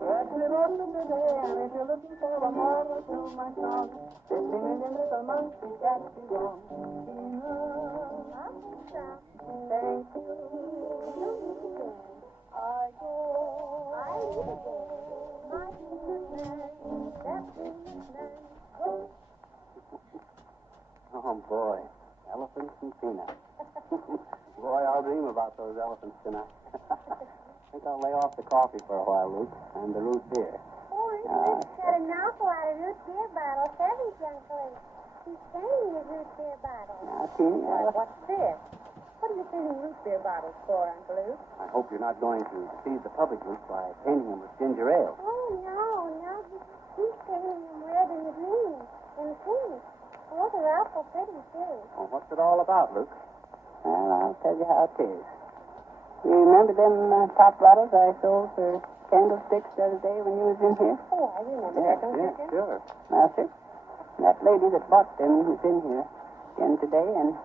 Every road to the day, and if you're looking for a moral to my song, 50 million little monkeys got you wrong. Thank you. I go. My businessman, that businessman, go. Oh, boy. Elephants and peanuts. Boy, I'll dream about those elephants tonight. I think I'll lay off the coffee for a while, Luke, and the root beer. Oh, Uncle Luke's got a mouthful out of root beer bottle, haven't you, Uncle Luke? He's carrying his root beer bottle. Now, Teeny, What's this? What are you filling root beer bottles for, Uncle Luke? I hope you're not going to deceive the public, Luke, by painting them with ginger ale. Oh, no. He's painting them red and green and pink. Oh, they're awful pretty, too. Well, what's it all about, Luke? Well, I'll tell you how it is. You remember them top bottles I sold for candlesticks the other day when you was in here? Oh, I remember that, don't you, Jim? Sure. Now, sir, that lady that bought them was in here again today, and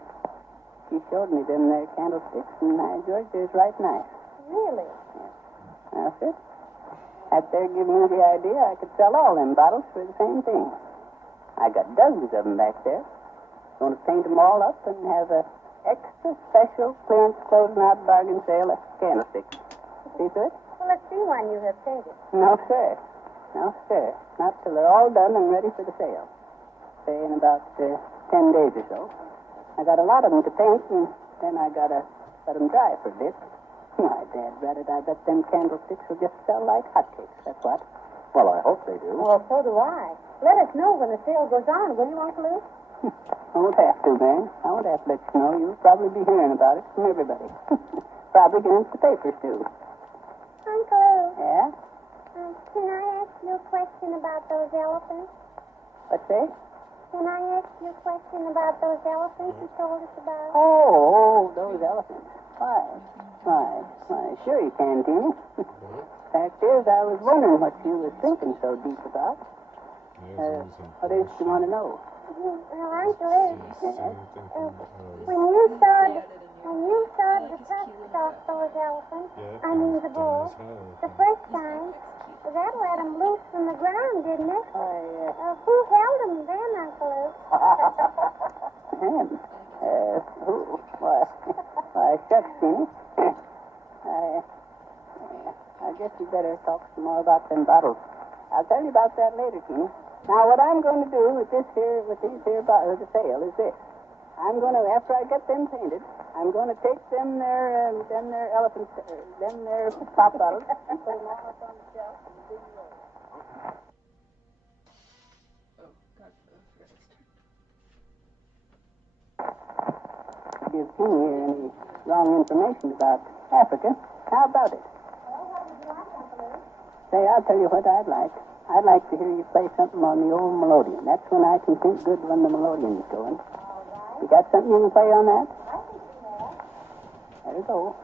she showed me them there candlesticks, and by George, they're right nice. Really? Yes. Now, sir, that there giving me the idea I could sell all them bottles for the same thing. I got dozens of them back there. Going to paint them all up and have a extra special clearance closing out bargain sale of candlesticks. See to it? Well, let's see one you have painted. No, sir. No, sir. Not till they're all done and ready for the sale. Say in about 10 days or so. I got a lot of them to paint, and then I got to let them dry for a bit. My dad ratted I bet them candlesticks will just sell like hotcakes. That's what. Well, I hope they do. Well, so do I. Let us know when the sale goes on, will you, Uncle Luke? I won't have to, man. I won't have to let you know. You'll probably be hearing about it from everybody. Probably get into the papers, too. Uncle Luke. Yeah? Can I ask you a question about those elephants? What's that? Can I ask you a question about those elephants you told us about? Oh, those elephants. Why, sure you can, Teeny. Fact is, I was wondering what you was thinking so deep about. What else do you want to know? Well, Uncle Luke, when you sawed the tusks off those elephants, the bulls, the first time, that let them loose from the ground, didn't it? Who held them then, Uncle Luke? Him? Who? Why, shucks, Teeny. I guess we better talk some more about them bottles. I'll tell you about that later, Teeny. Now, what I'm going to do with these here bottles, the sale, is this. I'm going to, after I get them painted, I'm going to take them there elephants, them there pop bottles, and put them all up on the shelf in the big row. Give Teeny here any wrong information about Africa. How about it? Say, I'll tell you what I'd like. I'd like to hear you play something on the old melodeon. That's when I can think good when the melodeon's going. All right. You got something you can play on that? I think we have. There you go.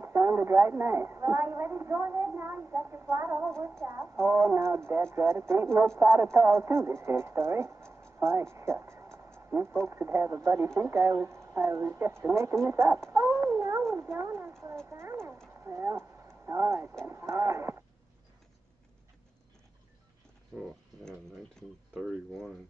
that sounded right nice. Well, are you ready to go ahead now? You got your plot all worked out. Oh, now, Dad's right. It ain't no plot at all to this here story. Why, shucks. You folks would have a buddy think I was just making this up. Oh, no, we don't. That's what it's honest. Well, all right then. All right. Oh, yeah, 1931.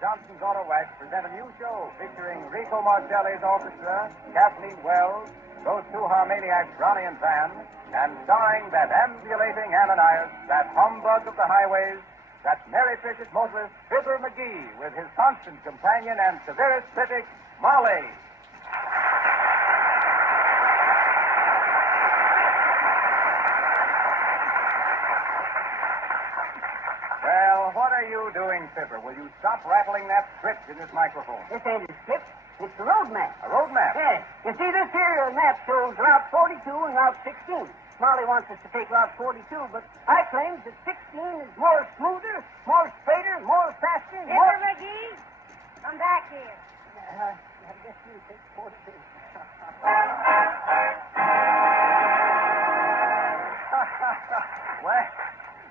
Johnson's Auto Wax present a new show featuring Rico Marcelli's orchestra, Kathleen Wells, those two harmoniacs, Ronnie and Van, and starring that ambulating Ananias, that humbug of the highways, that merry-fisted motorist, Fibber McGee, with his constant companion and severest critic, Molly. Well, what are you doing, Fibber? Will you stop rattling that script in this microphone? This ain't a script. It's a road map. A road map? Yes. You see, this here map shows Route 42 and Route 16. Molly wants us to take Route 42, but I claim that 16 is more smoother, more straighter, more faster, more... Mr. McGee, come back here. I guess you take 42.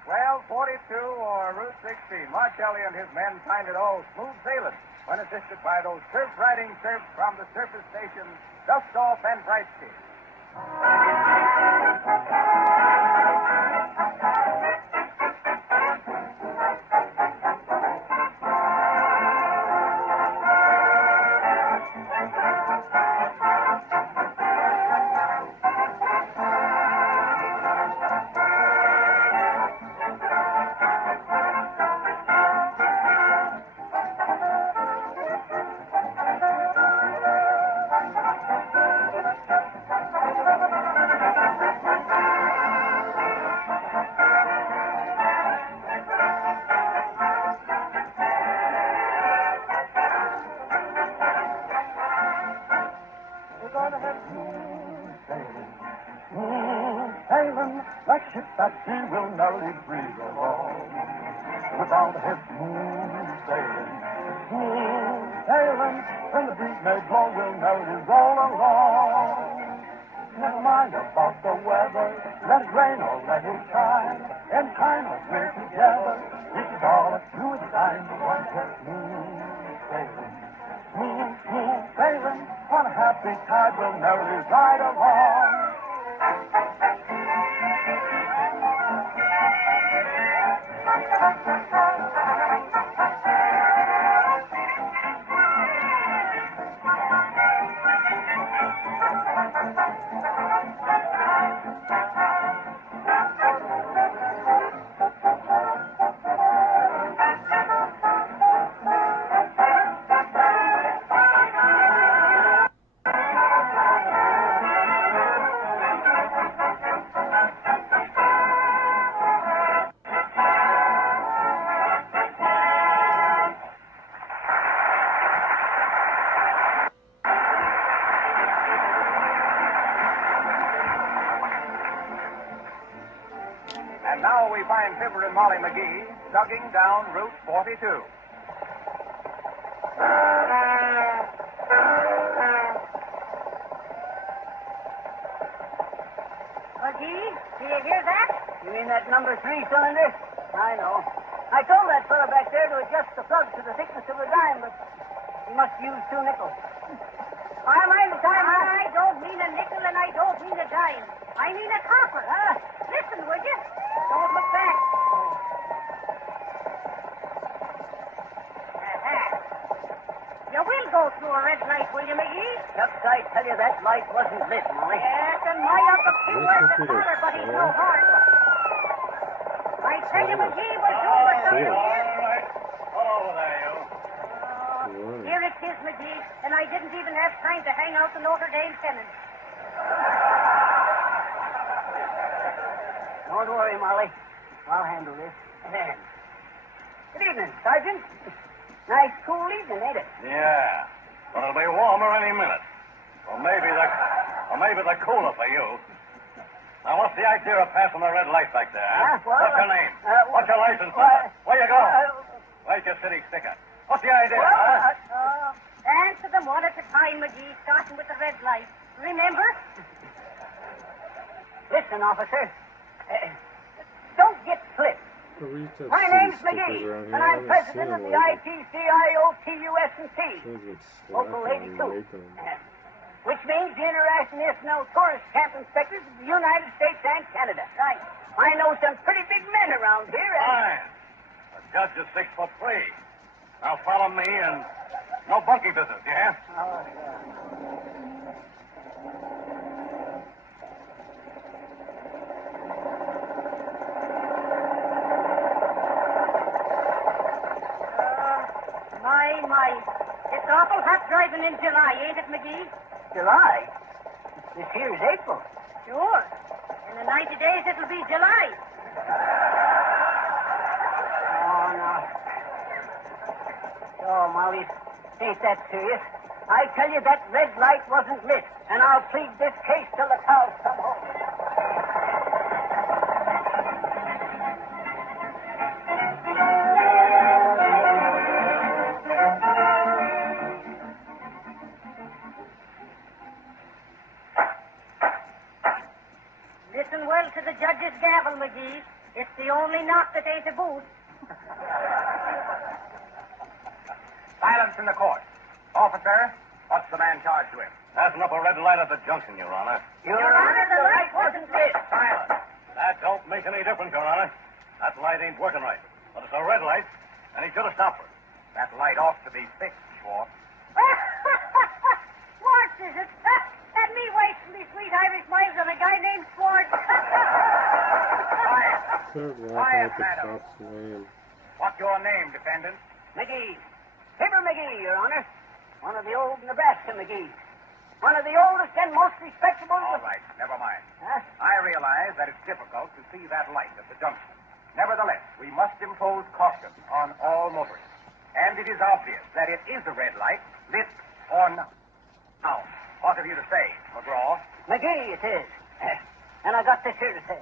Well, 42 or Route 16. Marcelli and his men find it all smooth sailing when assisted by those surf-riding surfs from the surface stations Dustoff and Brightsky. Like ships at sea will merrily breeze along, with all the heads smooth sailing, when the breeze may blow, we'll merrily roll along. Never mind about the weather, let it rain or let it shine, in time we're together, this is all that's true is time, one just smooth sailing, on a happy tide we'll merrily ride along. And now we find Fibber and Molly McGee chugging down Route 42. McGee, do you hear that? You mean that number 3 cylinder? I know. I told that fellow back there to adjust the plug to the thickness of a dime, but he must use 2 nickels. I mind the time. I don't mean a nickel and I don't mean a dime. I mean a copper. Listen, would you? Don't look back. You will go through a red light, will you, McGee? Shucks, I tell you, that light was wasn't lit, Molly. Yes, and my Uncle P worked the collar, but he's no hard. I tell you, McGee was over something here. All right. Pull over there, you. Here it is, McGee, and I didn't even have time to hang out the Notre Dame pennant. Don't worry, Molly. I'll handle this. Good evening, Sergeant. Nice cool evening, ain't it? Yeah. But it'll be warmer any minute. Or maybe the cooler for you. Now, what's the idea of passing the red light back there? Well, What's your name? What's your license number? Where you going? Where's your city sticker? What's the idea, huh? Answer them one at a time, McGee, starting with the red light. Remember? Listen, officer. Don't get slipped. My name's McGee, and I'm president of the ITCIOTUS&T, Local 82, which means the International Tourist Camp Inspectors of the United States and Canada. Right. I know some pretty big men around here. Fine. The judge is 6'3". Now follow me and no bunkie business, you hear? Oh, sure. My. It's awful hot driving in July, ain't it, McGee? July? This here is April. Sure. In the 90 days, it'll be July. Oh, no. Oh, Molly, ain't that serious? I tell you, that red light wasn't lit, and I'll plead this case till the cows come home. Listen well to the judge's gavel, McGee. It's the only knock that ain't a booth. Silence in the court. Officer, what's the man charged with? Passing up a red light at the junction, Your Honor. Your Honor, the light wasn't lit. Silence. That don't make any difference, Your Honor. That light ain't working right. But it's a red light, and he should have stopped it. That light ought to be fixed, Schwartz. Schwartz, is it? Had me wasting me sweet Irish miles on a guy named Schwartz. Quiet. Quiet, madam. What's your name, defendant? McGee. Fibber McGee, Your Honor. One of the old Nebraska McGees. One of the oldest and most respectable... All right, never mind. Huh? I realize that it's difficult to see that light at the junction. Nevertheless, we must impose caution on all motorists. And it is obvious that it is a red light, lit or not. Now, what have you to say, McGraw? McGee, it is. And I got this here to say.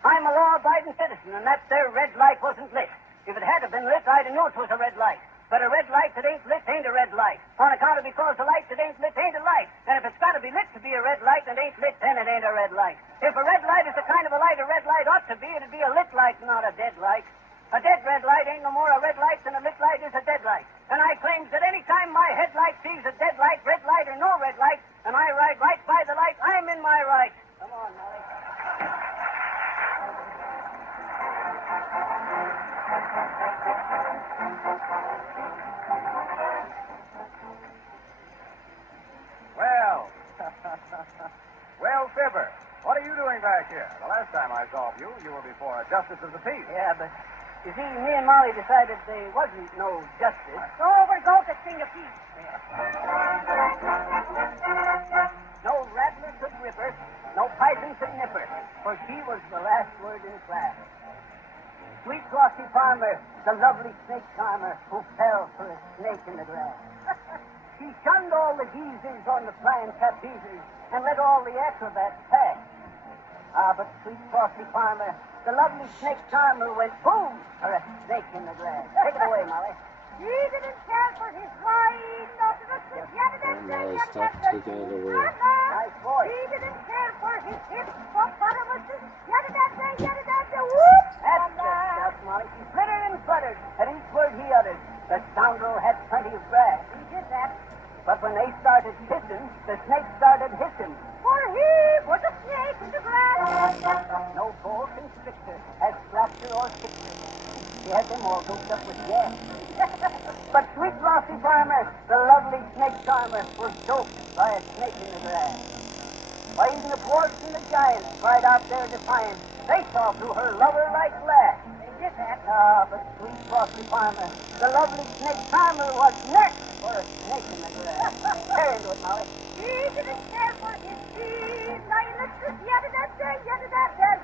I'm a law-abiding citizen, and that there red light wasn't lit. If it had been lit, I'd have known it was a red light. But a red light that ain't lit ain't a red light. On account of because the light that ain't lit ain't a light. And if it's got to be lit to be a red light that ain't lit, then it ain't a red light. If a red light is the kind of a light ought to be, it'd be a lit light, not a dead light. A dead red light ain't no more a red light than a lit light is a dead light. And I claim that any time my headlight sees a dead light, red light or no red light, and I ride right by the light, I'm in my right. Come on, Molly. Well, Fibber, what are you doing back here? The last time I saw you, you were before a justice of the peace. Yeah, but you see, me and Molly decided there wasn't no justice. So we're going to sing a piece. No rattler could rip her, no python could nip her, for she was the last word in class. Sweet Flossie Farmer, the lovely snake charmer who fell for a snake in the grass. She shunned all the geezers on the flying trapezes and let all the acrobats pass. Ah, but sweet Flossie Farmer, the lovely snake charmer went boom for a snake in the grass. Take it away, Molly. He didn't care for his wife, not to the Molly, stop taking it away. Nice voice. He didn't care for his hips, hippopotamuses, yada-da-da, whoop. That's just Molly. She flittered and fluttered at each word he uttered. The scoundrel had plenty of brass. He did that. But when they started kissing, the snake started hissing. For he was a snake in the grass. No boa constrictor had slapped her or kicked her. She had them all doped up with gas. But sweet Flossie Farmer, the lovely snake charmer, was choked by a snake in the grass. Why, even the dwarfs and the giants cried out their defiance. They saw through her lover-like glass. They did that. Ah, but sweet, frosty farmer, the lovely snake charmer was next for a snake in the grass. Tear into it, Molly. He didn't care for his teeth. Now you listen, yada-da-da-da-da-da-da.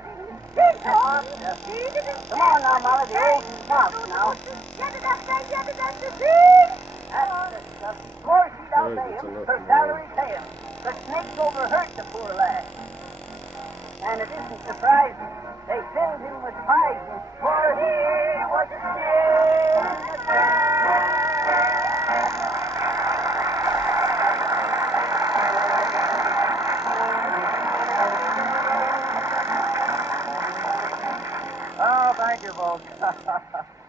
He didn't Come on now, Molly, the old march now. Yada-da-da-da-da-da-da. That's the stuff. More she'd outweigh him, her salary pay him. The snakes overhurt the poor lad. And it isn't surprising. They filled him with poison, for he was a snake. Oh, thank you, folks.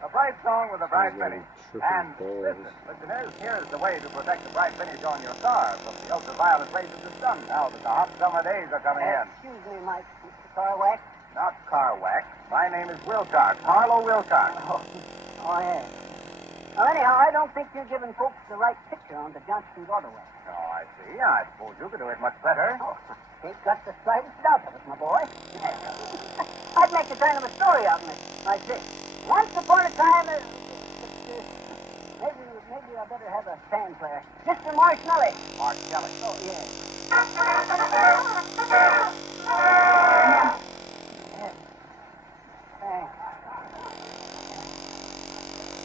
A bright song with a bright finish. And listeners, here's the way to protect the bright finish on your car from the ultraviolet rays of the sun now that the hot summer days are coming in. Excuse me, Mike, Mr. Carwax. Not Carwax. My name is Wilcox, Harlow Wilcox. Oh, yeah. Well, anyhow, I don't think you're giving folks the right picture on the Johnson's Auto Wax. Oh, I see. I suppose you could do it much better. Oh, ain't got the slightest doubt of it, my boy. I'd make a kind of a story out of it, like this. Once upon a time, maybe I better have a stand player. Mr. Marshmallow. Marshmallow. Oh, yeah.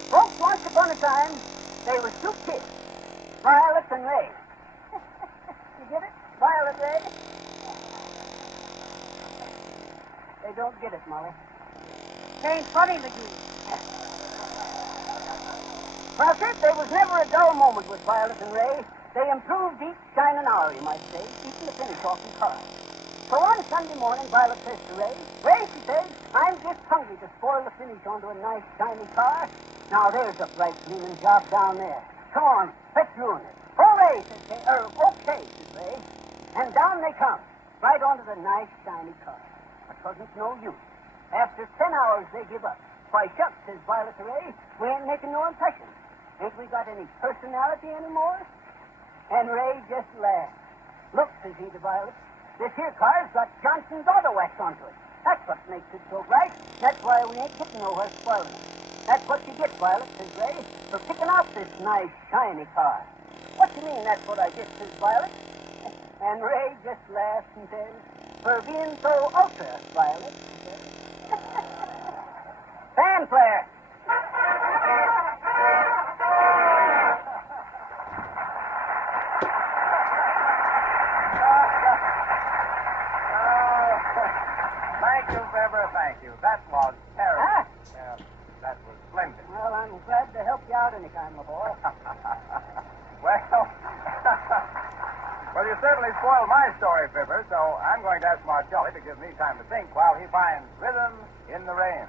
Folks, once upon a time, they were two kids, Violet and Ray. You get it? Violet, Ray? They don't get it, Molly. They ain't funny, McGee. Well, sir, there was never a dull moment with Violet and Ray. They improved each shining hour, you might say, keeping the finish off the car. So one Sunday morning, Violet says to Ray, Ray, she says, I'm just hungry to spoil the finish onto a nice, shiny car. Now, there's a bright, gleaming job down there. Come on, let's ruin it. Hooray, says Ray. Okay, says Ray. And down they come, right onto the nice, shiny car. But 'twasn't no use. After 10 hours, they give up. Why, shucks, says Violet to Ray, we ain't making no impression. Ain't we got any personality anymore? And Ray just laughed. Look, says he to Violet, this here car's got Johnson's Auto Wax onto it. That's what makes it so bright. That's why we ain't getting nowhere spoiling it. That's what you get, Violet, says Ray, for picking out this nice, shiny car. What you mean, that's what I get, says Violet? And Ray just laughs and says, for being so ultra, Violet, he says. Band player. Thank you, Fibber, thank you. That was terrible. Huh? That was splendid. Well, I'm glad to help you out anytime, my boy. Well, well, you certainly spoiled my story, Fibber, so I'm going to ask Marcelli to give me time to think while he finds rhythm in the rain.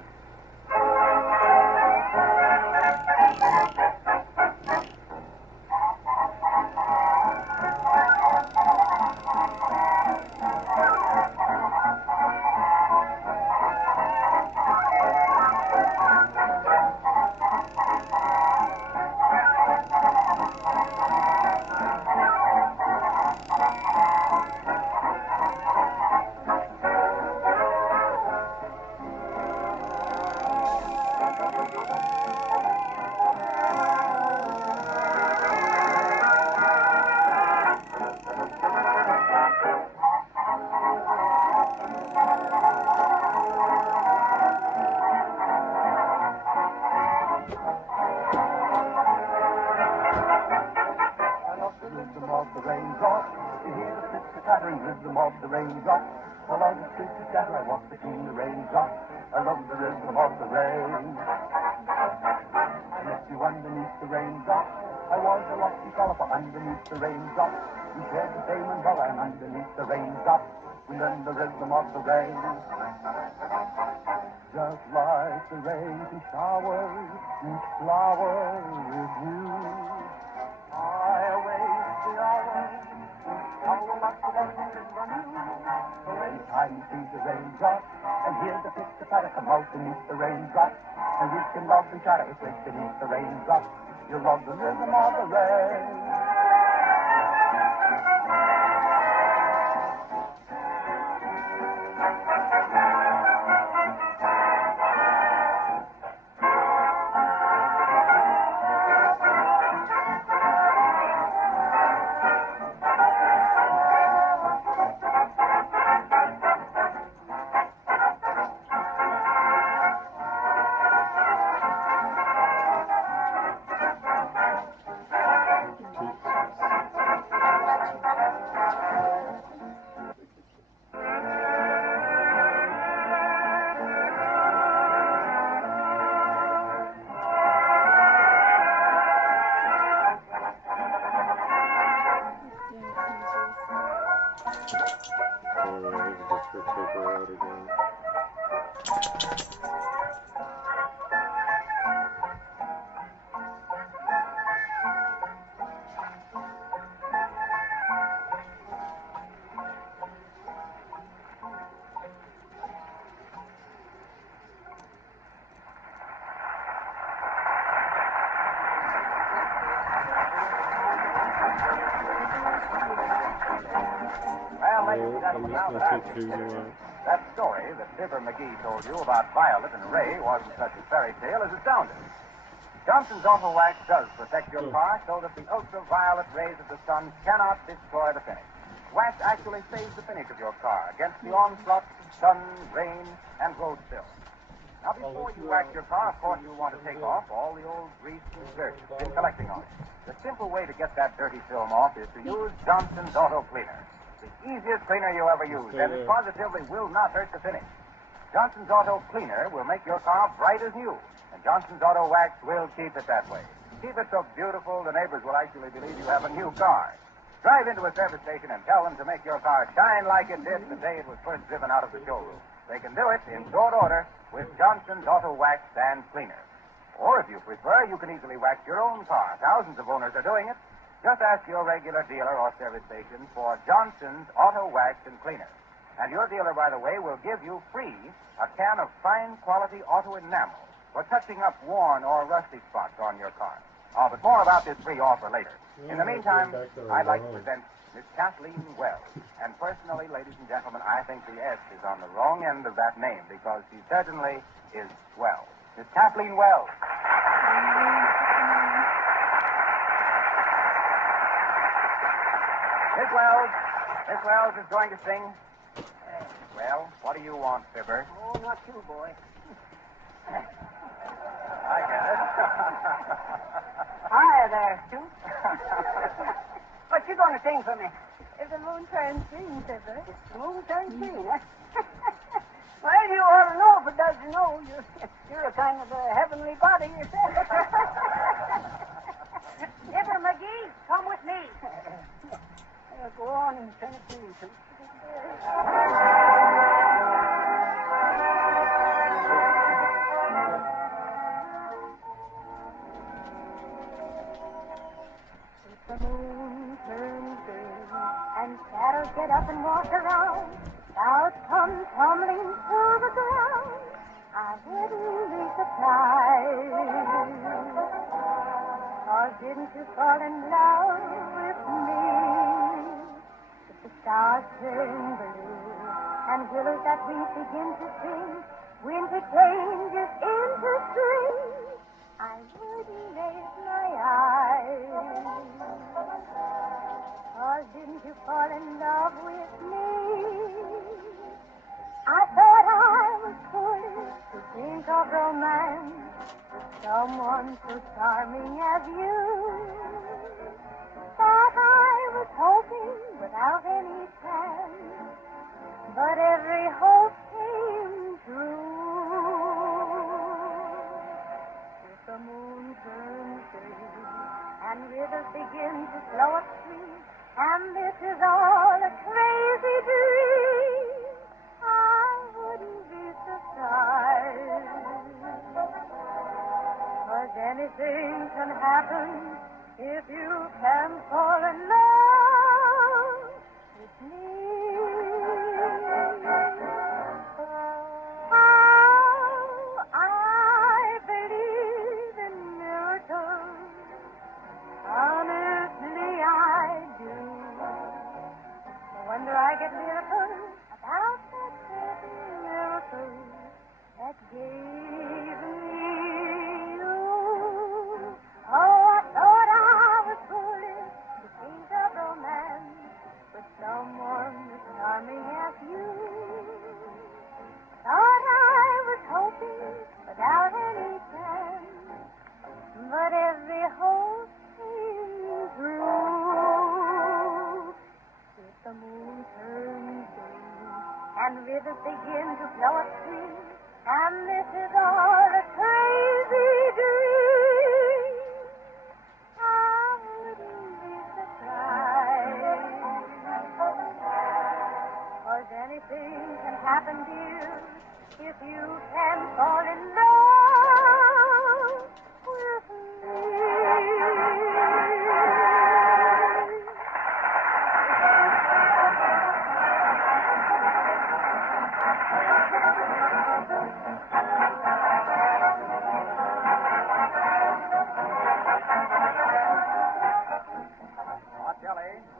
Rhythm of the raindrop. Along the streets of Seattle, I walk between the raindrops. I love the rhythm of the rain. I met you underneath the raindrop. I was a lucky fellow for underneath the raindrop. We shared the same umbrella, and underneath the raindrop, we learned the rhythm of the rain. Just like the rain showers, each flower is new. I await the hour. How much the legend is running? So anytime you see the raindrop and hear the pitter-patter come out beneath the raindrop, and you can love and shatter it right beneath the raindrop, you'll love the rhythm of the rain. start again. Well, ladies and gentlemen, now that I've Too considered that story that Fibber McGee told you about Violet and Ray wasn't such a fairy tale as it sounded. Johnson's Auto Wax does protect your car so that the ultraviolet rays of the sun cannot destroy the finish. Wax actually saves the finish of your car against the onslaught of sun, rain, and road spill. Now, before you wax your car, of course, you'll want to take off all the old grease and dirt that's been collecting on it. The simple way to get that dirty film off is to use Johnson's Auto Cleaner. The easiest cleaner you ever use, and it positively will not hurt the finish. Johnson's Auto Cleaner will make your car bright as new, and Johnson's Auto Wax will keep it that way. Keep it so beautiful the neighbors will actually believe you have a new car. Drive into a service station and tell them to make your car shine like it did the day it was first driven out of the showroom. They can do it in short order with Johnson's Auto Wax and Cleaner. Or if you prefer, you can easily wax your own car. Thousands of owners are doing it. Just ask your regular dealer or service station for Johnson's Auto Wax and Cleaner. And your dealer, by the way, will give you free a can of fine quality auto enamel for touching up worn or rusty spots on your car. Oh, but more about this free offer later. In the meantime, I'd like to present Miss Kathleen Wells. And personally, ladies and gentlemen, I think the S is on the wrong end of that name because she certainly is swell. Miss Kathleen Wells. Miss Wells is going to sing. Well, what do you want, Fibber? Oh, not you, boy. I get it. Hi there, Stu. What you going to sing for me? If the moon turns green, Fibber. The moon turns green, huh? Well, you ought to know if it does, you know. You're a kind of a heavenly body yourself. Fibber McGee, come with me. Go on and turn it green, too. The moon turns green and shadows get up and walk around. Clouds come tumbling to the ground. I wouldn't be surprised. Or didn't you fall in love with me? If the stars turn blue and willows that we begin to sing, winter changes into spring, I wouldn't raise my eyes. Or didn't you fall in love with me? I thought I was foolish to think of romance with someone so charming as you. Thought I was hoping without any chance, but every hope came true. If the moon turns green and rivers begin to flow upstream, and this is all a crazy dream, I wouldn't be surprised. 'Cause anything can happen if you can fall in love with me. Oh, I believe in miracles. Honestly, I do. No wonder I get miracles about that certain miracle that gave me you. Oh, I thought I was foolish to think of romance with someone as charming as you. Thought I was hoping without any chance, but every hope came true. If the moon turns green and rivers begin to flow upstream, and this is all a crazy dream, I wouldn't be surprised. 'Cause anything can happen happen to you if you can fall in love with me.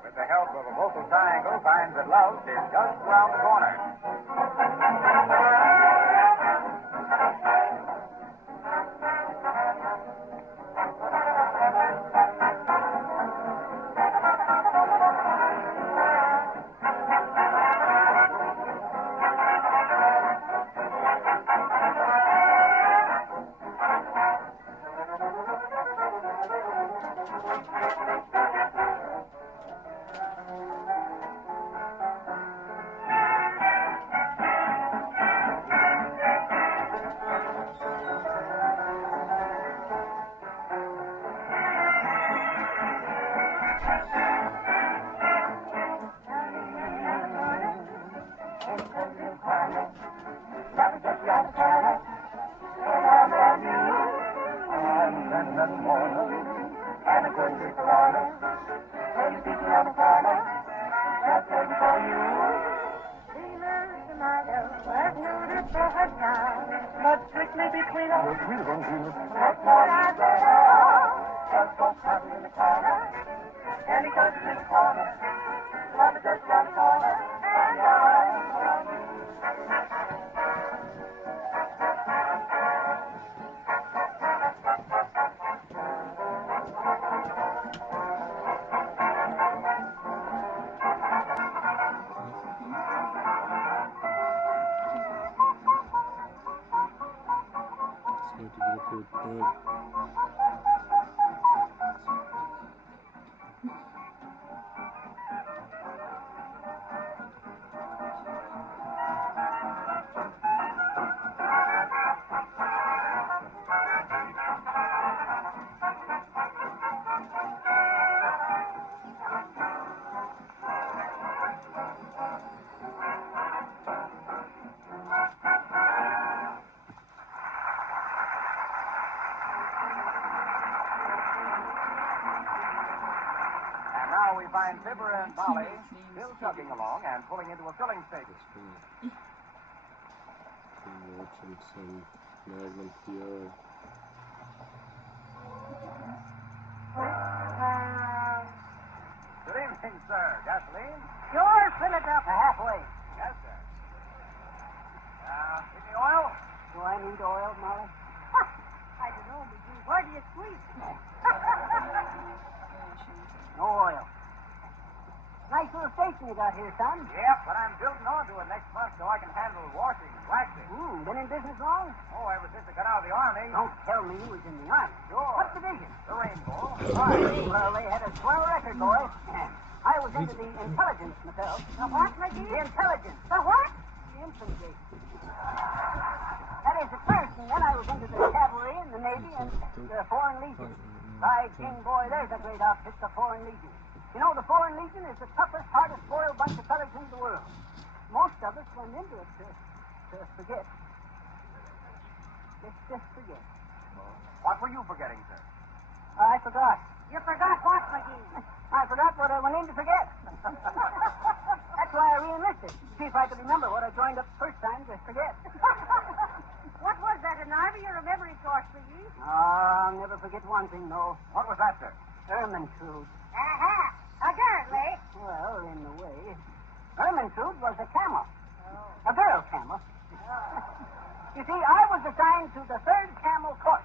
With the help of a vocal triangle, finds that love is just around the corner. But strictly between us, that's what I know. Just go happy in the corner, and he goes in the corner. Love is just around the corner, and I love you. Now we find Fibber and Molly still chugging along and pulling into a filling station. Good evening, sir. Gasoline? Sure, fill it up halfway. Yes, sir. Give me oil? Do I need oil, Molly? I don't know, McGee. Where do you squeeze? No oil. Nice little station you got here, son. Yep, but I'm building onto it next month so I can handle washing and waxing. Been in business long? Oh, ever since I got out of the Army. Don't tell me you was in the Army. Sure. What division? The Rainbow. Well, they had a swell record, boy. I was into the intelligence myself. The what, McGee? The intelligence. The what? The infantry. That is at first, and then I was into the cavalry and the Navy and the Foreign Legion. By King, boy, there's a great outfit, the Foreign Legion. You know, the Foreign Legion is the toughest, hardest boiled bunch of fellas in the world. Most of us went into it to forget. Just forget. What were you forgetting, sir? I forgot. You forgot what, McGee? I forgot what I went in to forget. That's why I re-enlisted. See if I could remember what I joined up the first time to forget. What was that, an army or a memory course, McGee? I'll never forget one thing, though. What was that, sir? Ermintrude. Aha! Apparently. Well, in a way. Ermintrude was a camel. A girl camel. You see, I was assigned to the 3rd Camel Course.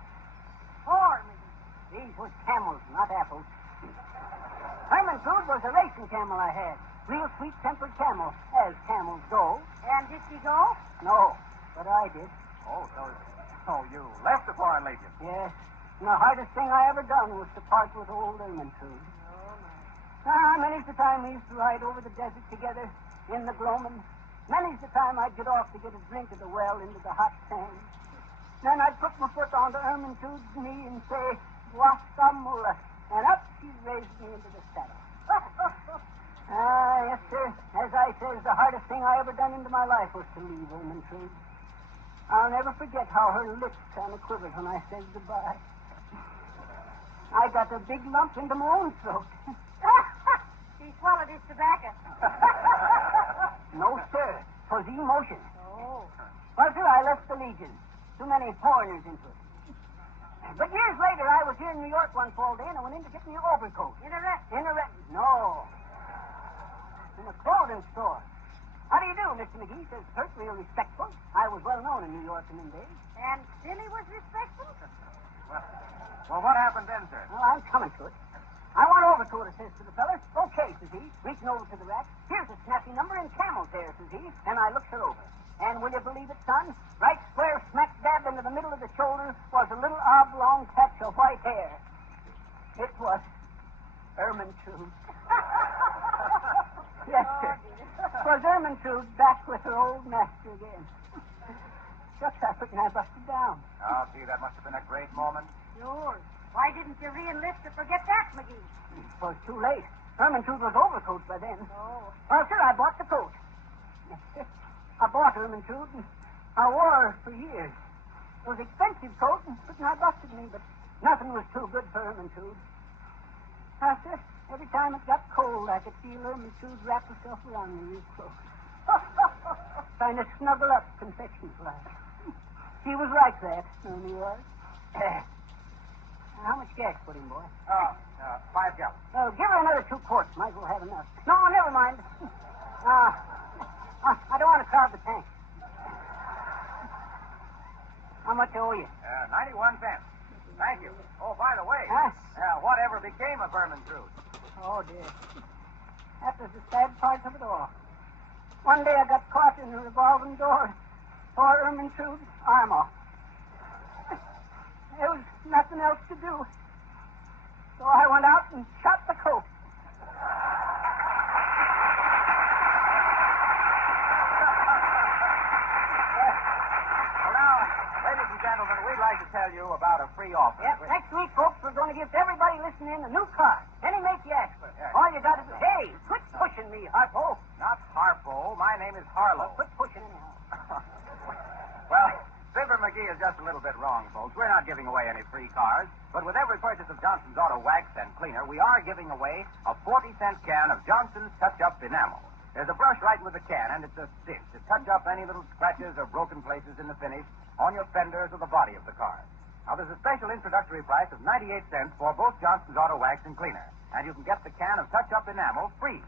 4, McGee. These was camels, not apples. Ermintrude was a racing camel I had. Real sweet-tempered camel, as camels go. And did she go? No, but I did. Oh, so you left the Foreign Legion? Yes. And the hardest thing I ever done was to part with old Ermintrude. Many's the time we used to ride over the desert together in the gloaming. Many's the time I'd get off to get a drink at the well into the hot sand. Then I'd put my foot onto Ermintrude's knee and say, Wasamula. And up she raised me into the saddle. Yes, sir. As I says, the hardest thing I ever done into my life was to leave Ermentrude. I'll never forget how her lips kind of quivered when I said goodbye. I got a big lump into my own throat. He swallowed his tobacco. No, sir. 'Twas emotion. Oh. Well, sir, I left the Legion. Too many foreigners into it. But years later, I was here in New York one fall day, and I went in to get me an overcoat. In a restaurant? No. In a clothing store. How do you do, Mr. McGee? Says Kurt, real respectful. I was well known in New York in them days. And Billy was respectful? Well, what happened then, sir? Well, I'm coming to it. I want overcoat, I says to the feller. Okay, says he, reaching over to the rack. Here's a snappy number in camel's hair, says he. And I looks it over. And will you believe it, son? Right square smack dab into the middle of the shoulder was a little oblong patch of white hair. It was Ermentrude. Yes, sir. It was Ermentrude back with her old master again. Shucks, I reckon I busted down. Oh, gee, that must have been a great moment. Sure. Why didn't you re-enlist to forget that, McGee? It was too late. Ermentrude was overcoat by then. Oh. Well, sir, I bought the coat. Yes, sir. I bought Ermentrude, and I wore her for years. It was an expensive coat, and I busted me, but nothing was too good for Ermentrude. Now, sir, every time it got cold, I could feel Ermentrude wrap herself around me real close. Kind of snuggle up, confection fly. She was like that, Ernie was. How much gas put in, boy? 5 gallons. Well, give her another 2 quarts. Might as well have enough. No, never mind. I don't want to crowd the tank. How much I owe you? 91 cents. Thank you. Oh, by the way, Huh? whatever became of Ermentrude? Oh, dear. That was the sad part of it all. One day I got caught in a revolving door. Tore Ermentrude's arm off. There was nothing else to do. So I went out and shot the coat. Well, now, ladies and gentlemen, we'd like to tell you about a free offer. Yep, next week, folks, we're going to give to everybody listening a new car. Any make you ask for. Yeah. All you got to do... Hey, quit pushing me, Harpo. Not Harpo. My name is Harlow. Quit pushing anyhow. Well, Fibber McGee is just a little bit wrong, folks. We're not giving away any free cars, but with every purchase of Johnson's Auto Wax and Cleaner, we are giving away a 40-cent can of Johnson's Touch-Up Enamel. There's a brush right with the can, and it's a stick to touch up any little scratches or broken places in the finish on your fenders or the body of the car. Now, there's a special introductory price of 98 cents for both Johnson's Auto Wax and Cleaner, and you can get the can of Touch-Up Enamel free.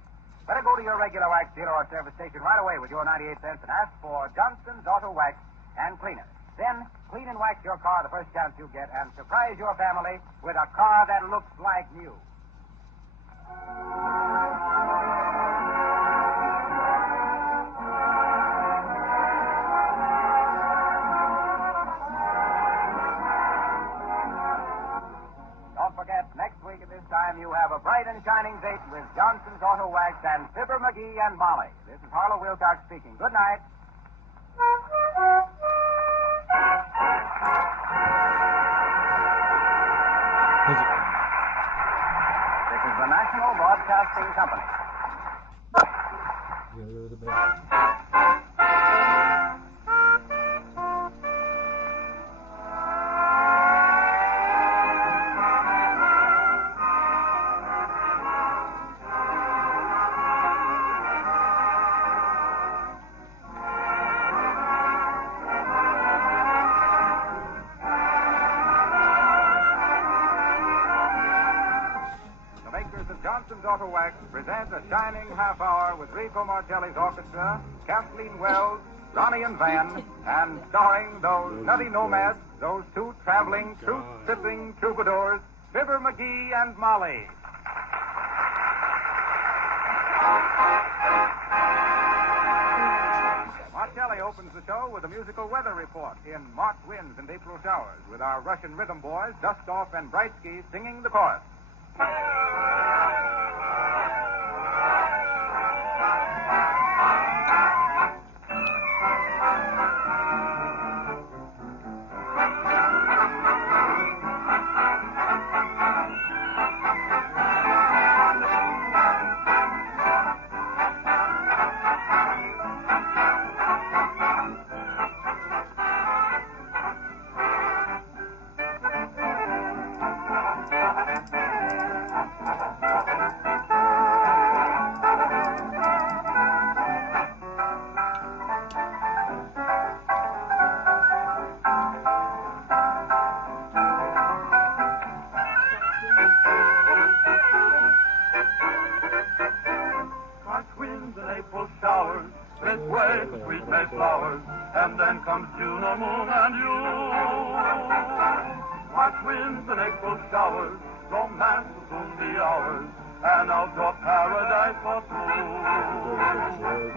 Better go to your regular wax dealer or service station right away with your 98 cents and ask for Johnson's Auto Wax and Cleaner. Then, clean and wax your car the first chance you get and surprise your family with a car that looks like new. Don't forget, next week at this time, you have a bright and shining date with Johnson's Auto Wax and Fibber McGee and Molly. This is Harlow Wilcox speaking. Good night. This is the National Broadcasting Company. The makers of Johnson's Auto Wax present a shining half hour with Rico Martelli's orchestra, Kathleen Wells, Ronnie and Van, and starring those nutty nomads, those two traveling, truth-tripping troubadours, Fibber McGee and Molly. Martelli opens the show with a musical weather report in March winds and April showers, with our Russian rhythm boys, Dustoff and Brightsky, singing the chorus. And then comes June, the moon, and you. March winds and April showers, romance will soon be ours, and outdoor paradise for two.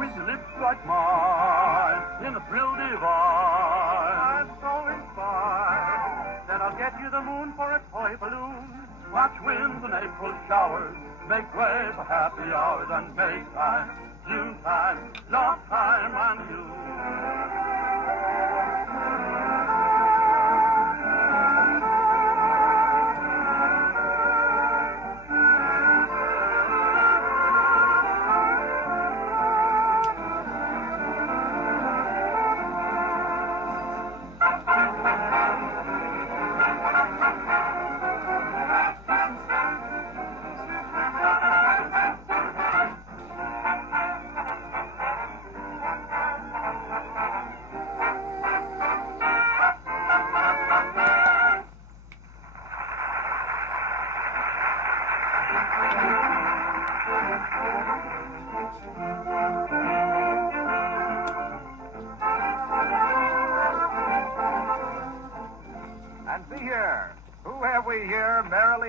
With lips like mine, in a thrill divine, I'm so inspired. Then I'll get you the moon for a toy balloon. March winds and April showers, make way for happy hours, and May time, June time, love time, and you.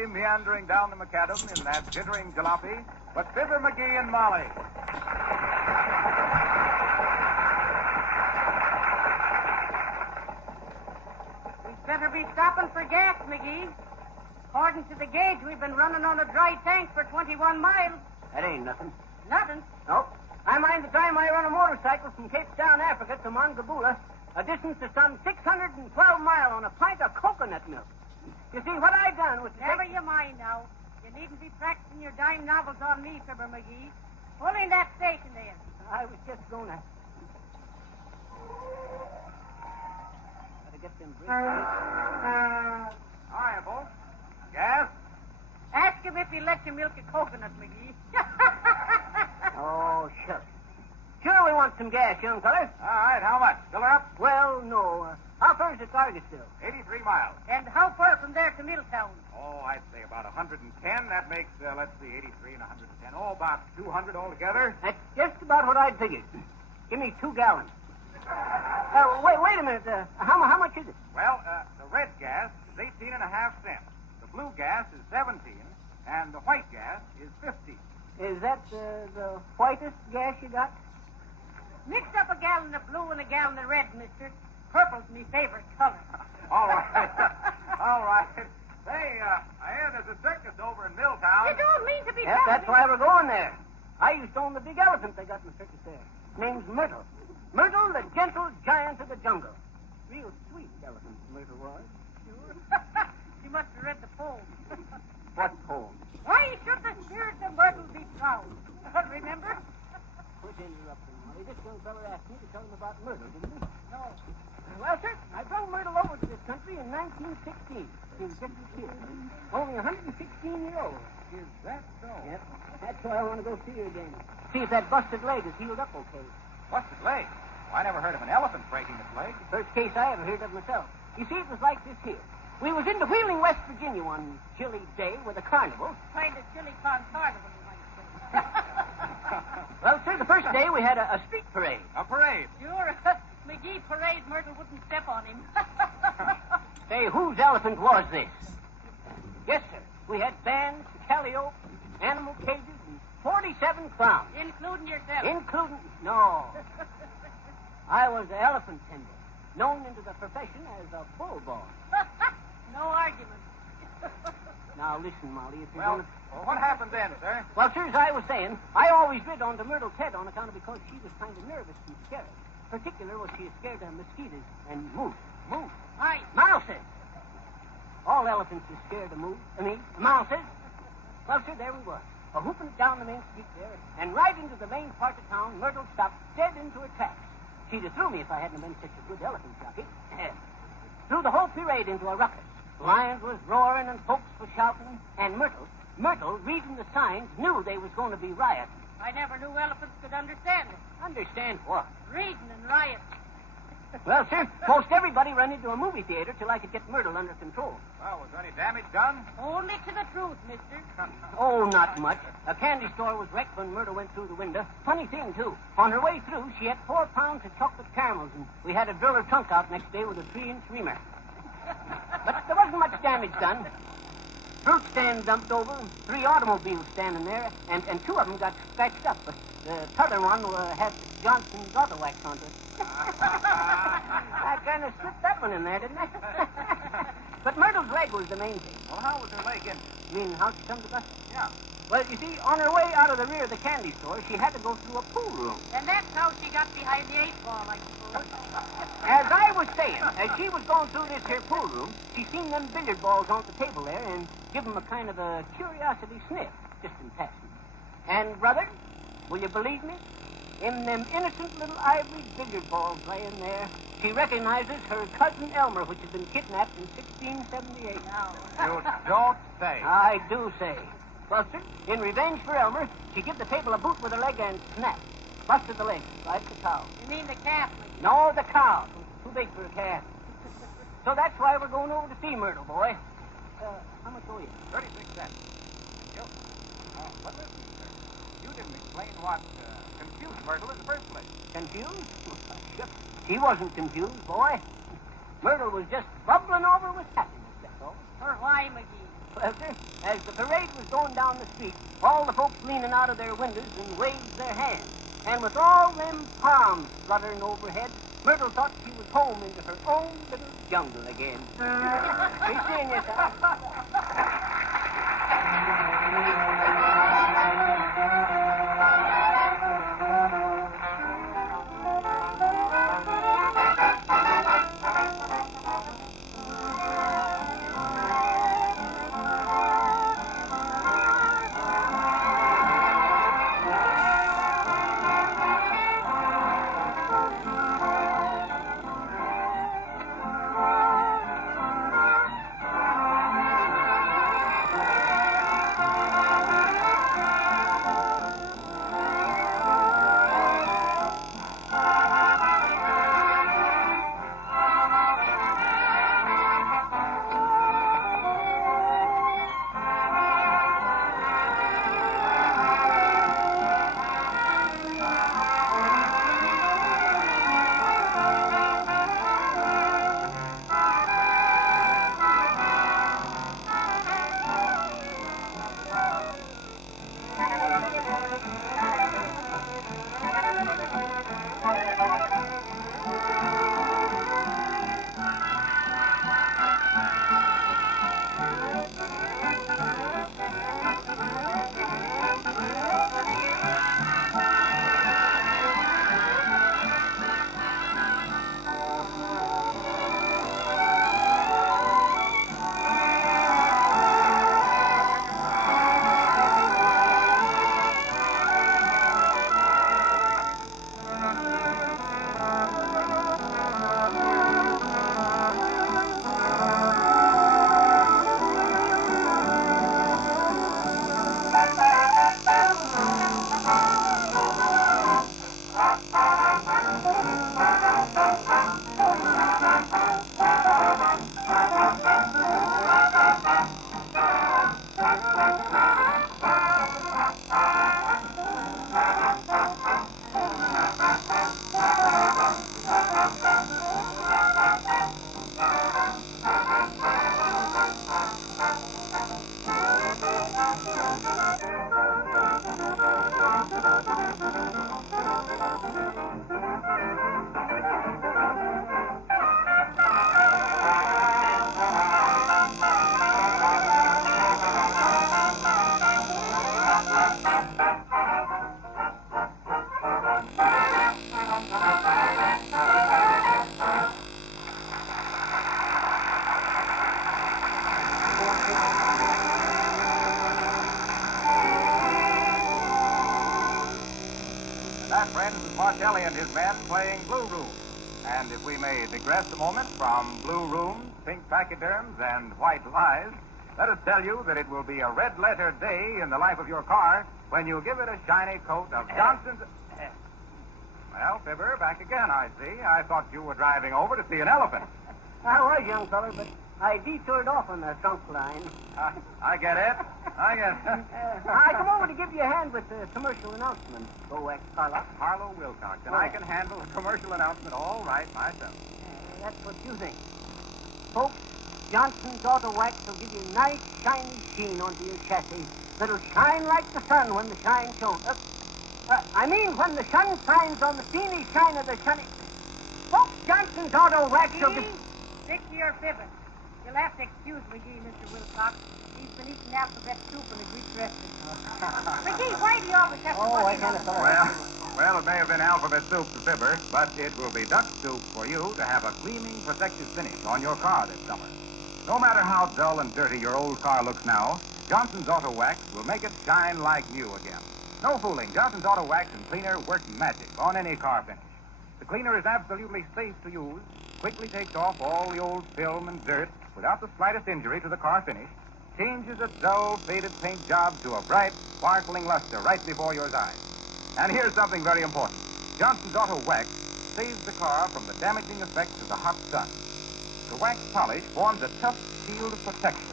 Meandering down the macadam in that jittering jalopy, but Fibber McGee and Molly. We'd better be stopping for gas, McGee. According to the gauge, we've been running on a dry tank for 21 miles. That ain't nothing. Nothing? Nope. I mind the time I run a motorcycle from Cape Town, Africa to Mongabula, a distance of some 612 miles on a pint of coconut milk. You see, what I done was to Never you mind now. You needn't be practicing your dime novels on me, Fibber McGee. Pull in that station there. I was just going to... Gotta get them brakes. Hiya, folks. Gas? Ask him if he'll let you milk a coconut, McGee. Oh, shucks. Sure, we want some gas, young feller. All right, how much? Fill her up? Well, no. How far is the target still? 83 miles. And how far from there to Middletown? Oh, I'd say about 110. That makes, let's see, 83 and 110. Oh, about 200 altogether. That's just about what I'd figured. Give me 2 gallons. Wait a minute. How much is it? Well, the red gas is 18 and a half cents. The blue gas is 17, and the white gas is 15. Is that the whitest gas you got? Mix up a gallon of blue and a gallon of red, mister. Purple's my favorite color. All right. All right. Say, I hear there's a circus over in Milltown. You don't mean to be Yes, that's why we're going there. I used to own the big elephant they got in the circus there. Name's Myrtle. Myrtle, the gentle giant of the jungle. Real sweet elephant, Myrtle was. Sure. You must have read the poem. What poem? Why should the spirit of Myrtle be proud? Remember? Quit interrupting, Molly. This young feller asked me to tell him about Myrtle, didn't he? No. Well, sir, I brought Myrtle over to this country in 1916. She was just a kid. Only 116 years old. Is that so? Yep. That's why I want to go see her again. See if that busted leg is healed up okay. Busted leg? Well, I never heard of an elephant breaking its leg. First case I ever heard of myself. You see, it was like this here. We was into Wheeling, West Virginia one chilly day with a carnival. Kind of chilly carnival, you might say. Well, sir, the first day we had a street parade. A parade? Sure. McGee parade, Myrtle wouldn't step on him. Say, whose elephant was this? Yes, sir. We had bands, calliope, animal cages, and 47 clowns. Including yourself. Including... No. I was an elephant tender, known into the profession as a bull boy. No argument. Now, listen, Molly, if you're Well, going to... what happened then, sir? Well, sir, as I was saying, I always rid on to Myrtle's head on account of because she was kind of nervous and scared. Particular was she scared of mosquitoes and moose. Moose. Aye. Mouses. All elephants are scared of mouses. Well, sir, there we was. A-hooping down the main street there, and right into the main part of town, Myrtle stopped dead into her tracks. She'd have threw me if I hadn't been such a good elephant jockey. Threw the whole parade into a ruckus. Lions was roaring and folks was shouting, and Myrtle, reading the signs, knew they was going to be rioting. I never knew elephants could understand it. Understand what? Reading and rioting. Well, sir, most everybody ran into a movie theater till I could get Myrtle under control. Well, was there any damage done? Only to the truth, mister. Oh, not much. A candy store was wrecked when Myrtle went through the window. Funny thing, too. On her way through, she had 4 pounds of chocolate caramels, and we had to drill her trunk out next day with a 3-inch reamer. But there wasn't much damage done. Fruit stand dumped over, 3 automobiles standing there, and 2 of them got scratched up. But the other one had Johnson's auto wax onto it. I kind of slipped that one in there, didn't I? But Myrtle's leg was the main thing. Well, how was her leg injured? You mean how she come to bust? Yeah. Well, you see, on her way out of the rear of the candy store, she had to go through a pool room. And that's how she got behind the 8-ball, I suppose. As I was saying, as she was going through this here pool room, she seen them billiard balls on the table there and give them a kind of a curiosity sniff, just in passing. And, brother, will you believe me? In them innocent little ivory billiard balls laying there, she recognizes her cousin Elmer, which had been kidnapped in 1678. You don't say. I do say. Well, sir, in revenge for Elmer, she give the table a boot with her leg and snap. Busted the leg, like the cow. You mean the calf, mister? No, the cow. Too big for a calf. So that's why we're going over to see Myrtle, boy. How much owe you? 36 cents. Thank you. But listen, sir. You didn't explain what confused Myrtle in the first place. Confused? She wasn't confused, boy. Myrtle was just bubbling over with happiness, that's all. For why, McGee? Well, sir, as the parade was going down the street, all the folks leaning out of their windows and waved their hands. And with all them palms fluttering overhead, Myrtle thought she was home into her own little jungle again. Be seeing you, sir. That, friends, is Martelli and his men playing Blue Room. And if we may digress a moment from blue rooms, pink pachyderms, and white lies, let us tell you that it will be a red-letter day in the life of your car when you give it a shiny coat of Johnson's... Well, Fibber, back again, I see. I thought you were driving over to see an elephant. I was, young feller, but I detoured off on the trunk line. I get it. I come over to give you a hand with the commercial announcement. Go, Carla. Harlow Wilcox, and I can handle the commercial announcement all right myself. That's what you think. Folks, Johnson's Auto Wax will give you nice, shiny sheen onto your chassis that'll shine like the sun when the shine shows. When the sun shines on the steamy shine of the sunny... Folks, Johnson's Auto Wax will be... Stick to your fibbing. You'll have to excuse McGee, Mr. Wilcox. He's been eating alphabet soup in a Greek restaurant. McGee, why do you always have to... I can't Well, it may have been alphabet soup to Fibber, but it will be duck soup for you to have a gleaming, protective finish on your car this summer. No matter how dull and dirty your old car looks now, Johnson's Auto Wax will make it shine like new again. No fooling. Johnson's Auto Wax and Cleaner work magic on any car finish. The cleaner is absolutely safe to use, quickly takes off all the old film and dirt without the slightest injury to the car finish, changes a dull, faded paint job to a bright, sparkling luster right before your eyes. And here's something very important. Johnson's Auto Wax saves the car from the damaging effects of the hot sun. The wax polish forms a tough shield of protection,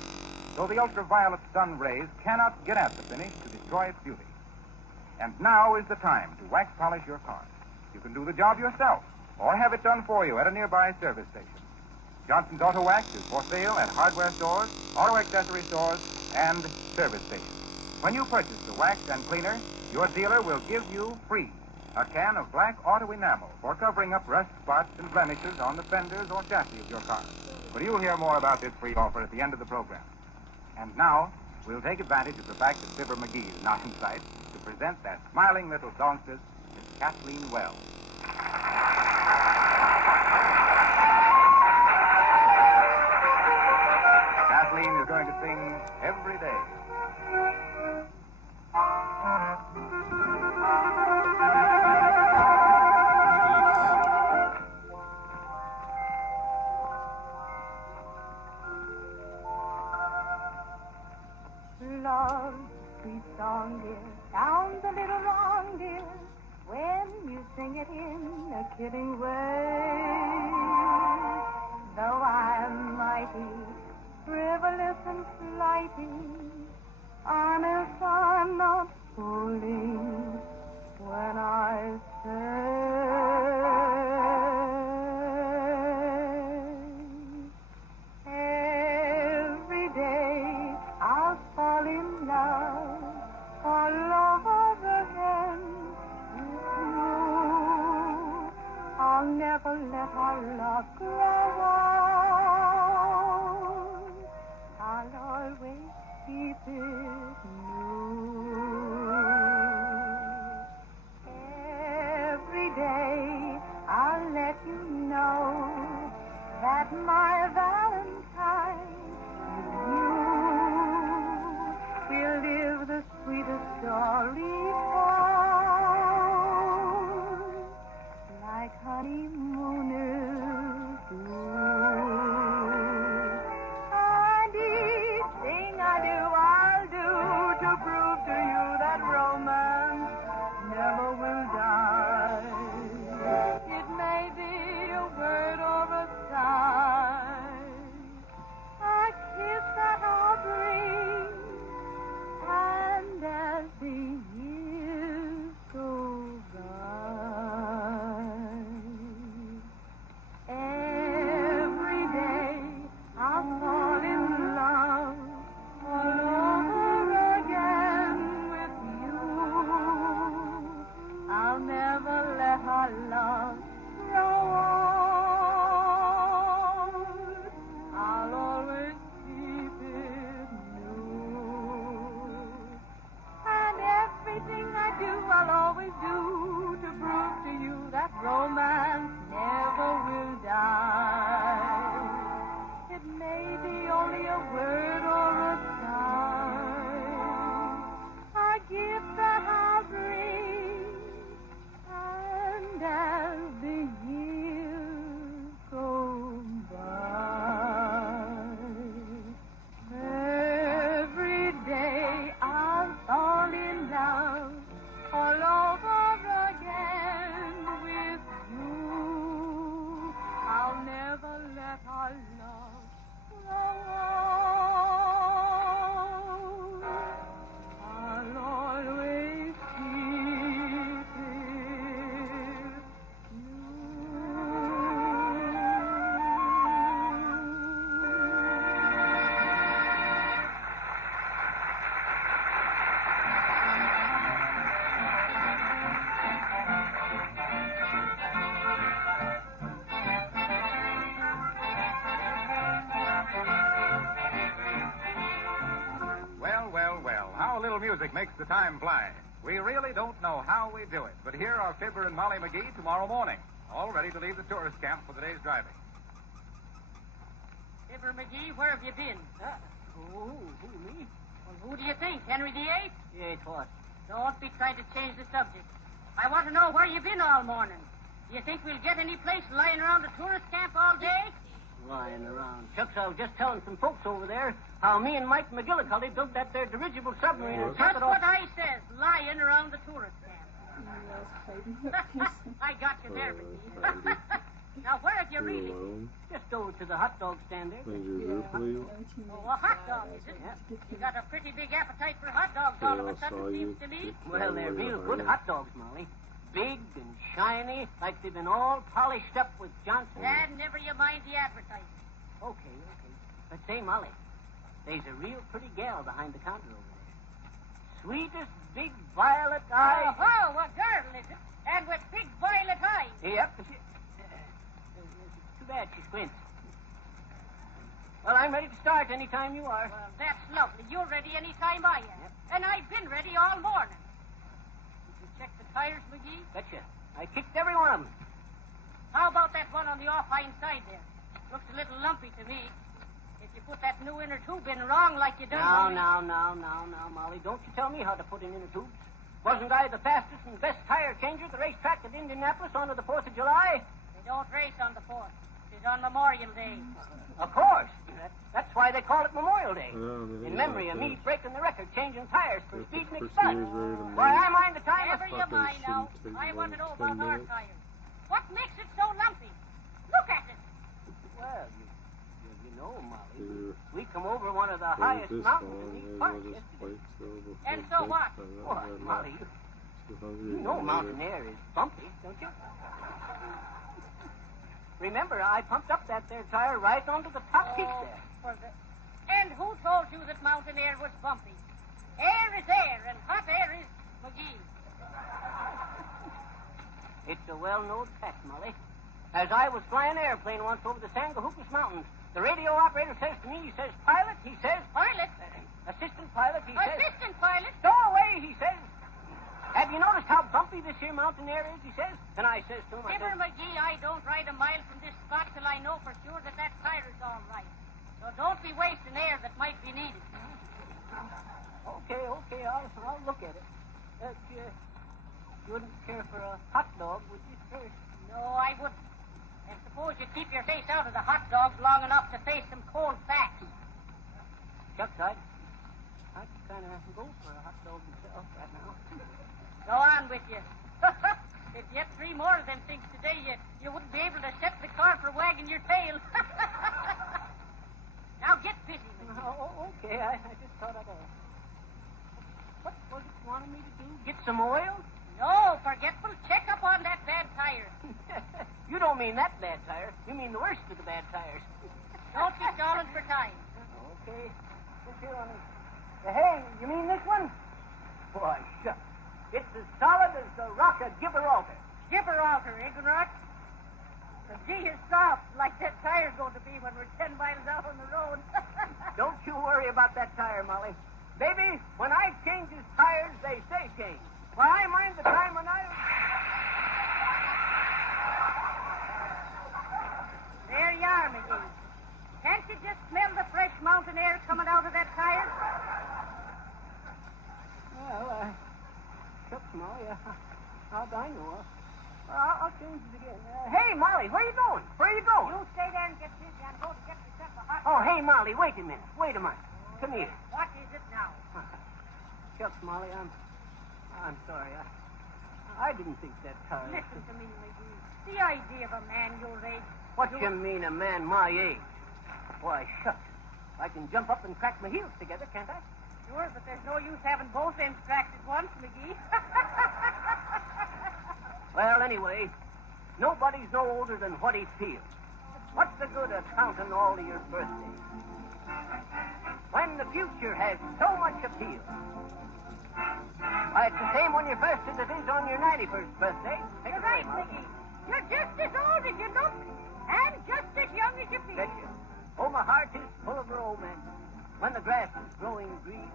so the ultraviolet sun rays cannot get at the finish to destroy its beauty. And now is the time to wax polish your car. You can do the job yourself, or have it done for you at a nearby service station. Johnson's Auto Wax is for sale at hardware stores, auto accessory stores, and service stations. When you purchase the wax and cleaner, your dealer will give you free a can of black auto enamel for covering up rust spots and blemishes on the fenders or chassis of your car. But you'll hear more about this free offer at the end of the program. And now, we'll take advantage of the fact that Fibber McGee is not in sight to present that smiling little songstress, Miss Kathleen Wells. Kathleen is going to sing Every Day. Love, sweet song, dear, sounds a little wrong, dear, when you sing it in a kidding way. Though I'm mighty frivolous and flighty, honest, I'm not fooling when I say every day I'll fall in love all over again with you. I'll never let our love grow old. I'll always keep it new. Every day I'll let you know that my Valentine is you. We'll live the sweetest story told, like honeymooners do. And each thing I do, I'll do to prove to you that romance never will die. It may be a word or a sigh, a kiss that I'll bring, and as the years that I love I'll always keep it. Well, how a little music makes the time fly. We really don't know how we do it, but here are Fibber and Molly McGee tomorrow morning, all ready to leave the tourist camp for the day's driving. Fibber McGee, where have you been? Who, me? Well, who do you think? Henry VIII? Yeah, what? Don't be trying to change the subject. I want to know where you've been all morning. Do you think we'll get any place lying around the tourist camp all day? Lying around. Shucks, I was just telling some folks over there how me and Mike McGillicuddy built that there dirigible submarine and took Just it off. what I says, lying around the tourist camp. I got you there, McGee. Now, where have you really? Just over to the hot dog stand there. Oh, a hot dog, is it? You got a pretty big appetite for hot dogs all of a sudden, seems to me. Well, they're real good hot dogs, Molly. Big and shiny, like they've been all polished up with Johnson. And never you mind the advertising. Okay. But say, Molly, there's a real pretty gal behind the counter over there. Sweetest big violet eyes. Oh, a girl, is it? And with big violet eyes. Yep. Too bad she squints. Well, I'm ready to start any time you are. Well, that's lovely. You're ready any time I am. Yep. And I've been ready all morning. Did you check the tires, McGee? Betcha. I kicked every one of them. How about that one on the off-hind side there? Looks a little lumpy to me. If you put that new inner tube in wrong like you done... Now, Molly. Don't you tell me how to put in inner tubes. Wasn't I the fastest and best tire changer at the racetrack at Indianapolis on the 4th of July? They don't race on the 4th. It's on Memorial Day. Of course. That's why they call it Memorial Day. In memory of me breaking the record, changing tires for speed and excitement. Why, I mind the time... Never you mind now. I want to know about our tires. What makes it so lumpy? Look at it. Well, you know, Molly, we come over one of the highest mountains in these parts yesterday. And so what? What, Molly, you know mountain air is bumpy, don't you? Remember, I pumped up that there tire right onto the top peak there. And who told you that mountain air was bumpy? Air is air, and hot air is McGee. It's a well-known fact, Molly. As I was flying an airplane once over the Sangahookus Mountains, the radio operator says to me, he says, pilot, he says... Pilot? Assistant pilot, he says... Assistant pilot? Stow away, he says. Have you noticed how bumpy this here mountain air is, he says? And I says to him, Fibber McGee, I don't ride a mile from this spot till I know for sure that tire's all right. So don't be wasting air that might be needed. Okay, I'll look at it. You wouldn't care for a hot dog, would you, first? No, I wouldn't. And suppose you keep your face out of the hot dogs long enough to face some cold facts. Shucks, I'd kind of go for a hot dog myself right now. Go on with you. If you had 3 more of them things today, you wouldn't be able to set the car for wagging your tail. Now get busy, McGee. Oh, okay. I just thought I'd ask. What was it you wanted me to do? Get some oil? No, forgetful. Check up on that bad tire. You don't mean that bad tire. You mean the worst of the bad tires. Don't be stalling for time. Okay. Look here on it. Hey, you mean this one? Boy, shucks. It's as solid as the rock of Gibraltar. Gibraltar, Ignorant. The G is soft, like that tire's going to be when we're 10 miles out on the road. Don't you worry about that tire, Molly. Baby, when I change his tires, they stay changed. Well, I mind the time when I... There you are, McGee. Can't you just smell the fresh mountain air coming out of that tire? Well, shucks, Molly. How'd I know? I'll change it again. Hey, Molly, where you going? Where you going? You stay there and get busy. I'm going to get myself a hot... Oh, hey, Molly, wait a minute. Come here. What is it now? Shucks, Molly, I'm sorry. I didn't think that tire... Listen to me, McGee. The idea of a man your age What you mean, a man my age? Why, shucks. I can jump up and crack my heels together, can't I? Sure, but there's no use having both ends cracked at once, McGee. Well, anyway, nobody's no older than what he feels. What's the good of counting all of your birthdays when the future has so much appeal? Why, it's the same on your first as it is on your 91st birthday. You're right, McGee. You're just as old as you look and just as young as you feel. Betcha. Oh, my heart is full of romance when the grass is growing green.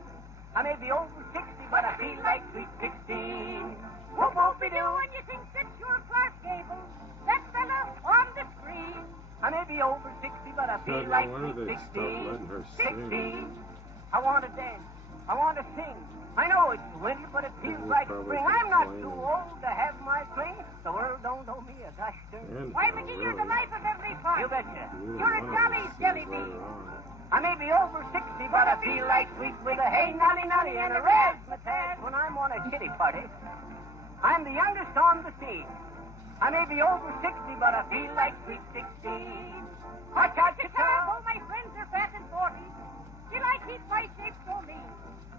I may be over 60, but I feel like sweet 16. Whoop, whoop-de-doo, when you think that you're Clark Gable, that fella on the screen. I may be over 60, but I feel like sweet 16. I want to dance. I want to sing. I know it's winter, but it feels like spring. I'm not too old to have my fling. The world don't owe me a gosh darn. Why, McGee, you're the life of every party. You betcha. You're a jolly jelly bean. I may be over 60, but I feel like sweet with a hey nonny nonny and a razzmatazz when I'm on a kitty party. I'm the youngest on the scene. I may be over 60, but I feel like sweet 16. Ha-cha-cha-cha! All my friends are fat and 40. Still I keep my shape so lean.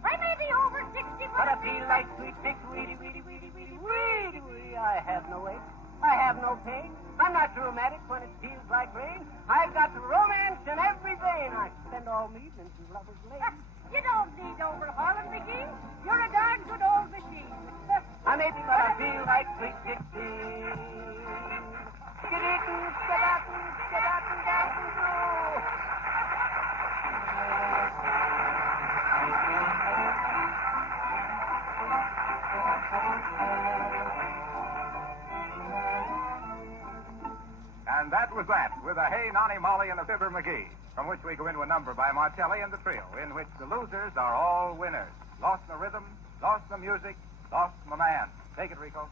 I may be over 60, but I feel like sweet 6. Weedy, weedy, weedy, weedy, weedy, weedy. I have no ache. I have no pain. I'm not rheumatic when it feels like rain. I've got romance in every vein. I spend all my evenings in Lover's Lane. You don't need overhauling, McGee. You're a darn good old machine. I may be, but I feel like sweet 16. Skidoo, skadaddoo, skadaddoo, daddoo. And that was that, with a Hey Nonny Molly and a Fibber McGee, from which we go into a number by Martelli and the trio, in which the losers are all winners. Lost the rhythm, lost the music, lost my man. Take it, Rico.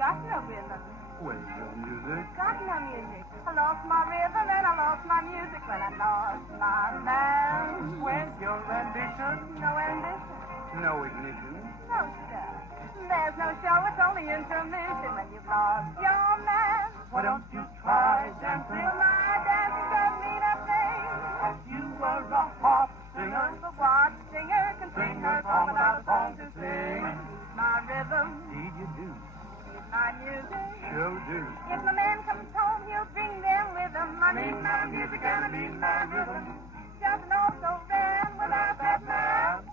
Got no rhythm. Where's your music? Got no music. I lost my rhythm and I lost my music when I lost my man. Where's your ambition? No ambition. No ignition. No stuff. There's no show, it's only intermission when you've lost your man. Why don't you try dancing? Well, my dancing doesn't mean a thing. You were a harp singer. But what singer can sing her song without a song to sing? My rhythm. Indeed you do. My music. Sure do. If my man comes home, he'll bring them with him. I need my music and I need my rhythm. Just an also ran without that man.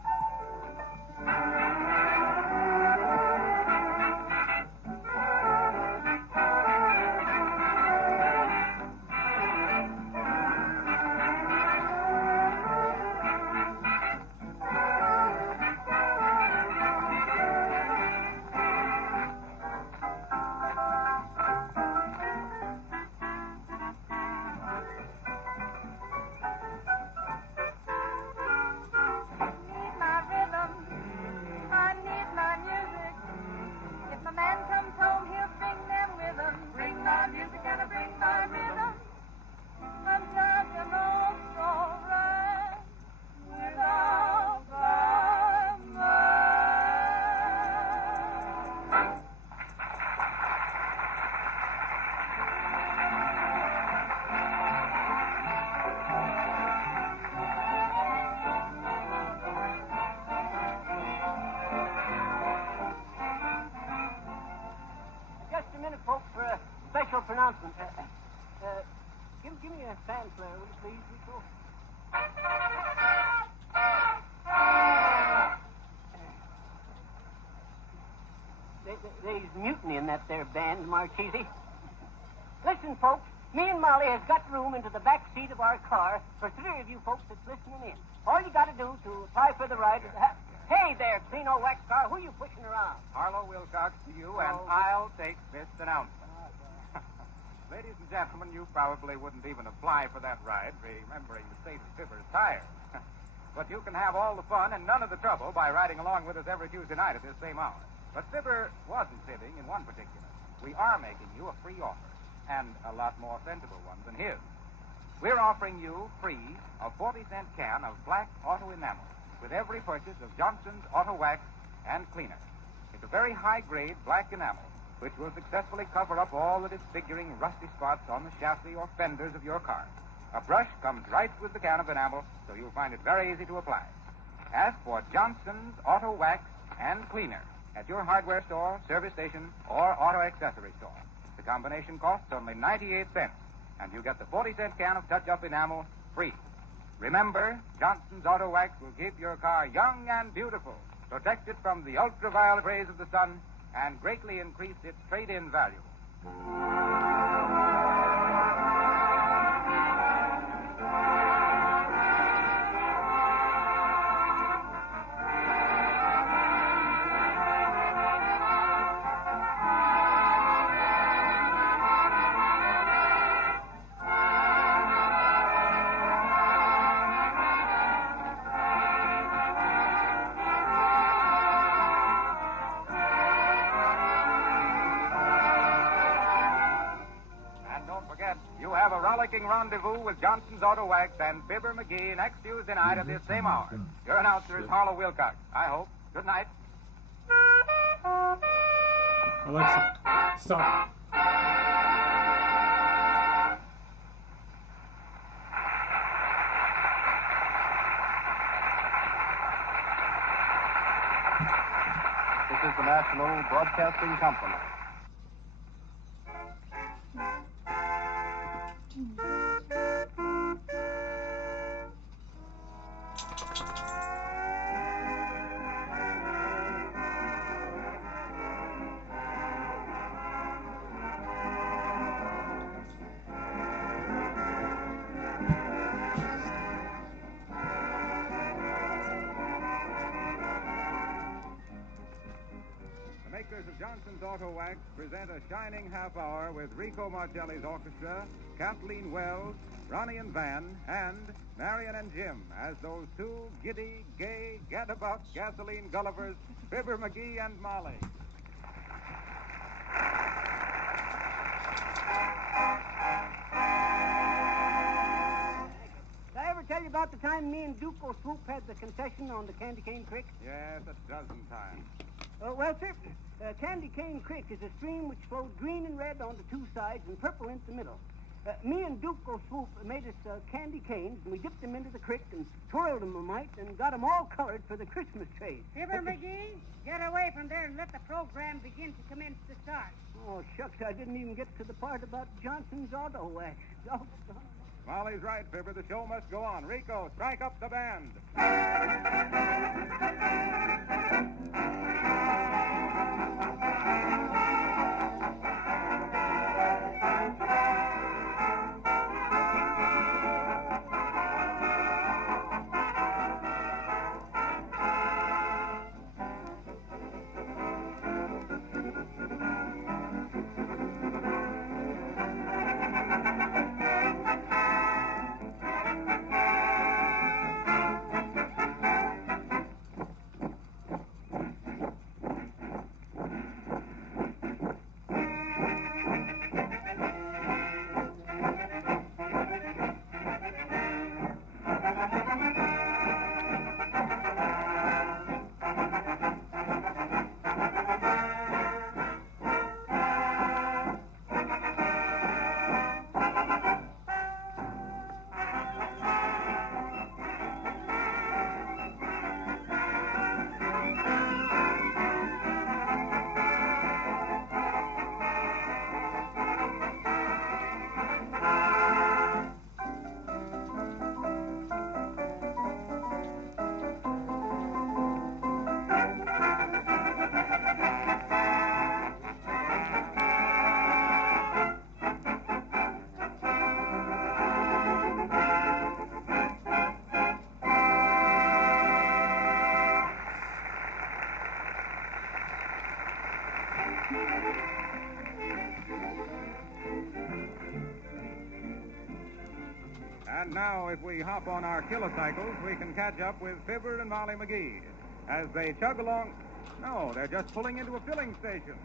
flare, will you please, Rico? There's mutiny in that there band, Marchese. Listen, folks, me and Molly has got room into the back seat of our car for 3 of you folks that's listening in. All you got to do to apply for the ride is... Hey there, clean old wax car, who are you pushing around? Harlow Wilcox to you, and I'll take this announcement. Ladies and gentlemen, you probably wouldn't even apply for that ride, remembering the state of Fibber's tires. But you can have all the fun and none of the trouble by riding along with us every Tuesday night at this same hour. But Fibber wasn't fibbing in one particular. We are making you a free offer, and a lot more sensible one than his. We're offering you free a 40-cent can of black auto enamel with every purchase of Johnson's Auto Wax and Cleaner. It's a very high-grade black enamel which will successfully cover up all the disfiguring rusty spots on the chassis or fenders of your car. A brush comes right with the can of enamel, so you'll find it very easy to apply. Ask for Johnson's Auto Wax and Cleaner at your hardware store, service station, or auto accessory store. The combination costs only 98 cents, and you get the 40-cent can of touch-up enamel free. Remember, Johnson's Auto Wax will keep your car young and beautiful, protect it from the ultraviolet rays of the sun, and greatly increase its trade-in value. You have a rollicking rendezvous with Johnson's Auto Wax and Fibber McGee next Tuesday night at this same hour. Your announcer is Harlow Wilcox. I hope. Good night. Alexa, stop. This is the National Broadcasting Company. The makers of Johnson's Auto Wax present a shining half hour with Rico Marcelli's orchestra, Kathleen Wells, Ronnie and Van, and Marion and Jim as those two giddy, gay, gadabout gasoline Gullivers, Fibber McGee and Molly. Did I ever tell you about the time me and Duke O'Swoop had the concession on the Candy Cane Creek? Yes, a dozen times. Well, sir, Candy Cane Creek is a stream which flows green and red on the 2 sides and purple in the middle. Me and Duke O'Swoop made us candy canes, and we dipped them into the creek and twirled them a mite and got them all colored for the Christmas trees. Fibber McGee, get away from there and let the program begin to commence the start. Oh, shucks, I didn't even get to the part about Johnson's Auto Wax. Molly's right, Fibber. The show must go on. Rico, strike up the band. And now, if we hop on our kilocycles, we can catch up with Fibber and Molly McGee as they chug along. No, they're just pulling into a filling station.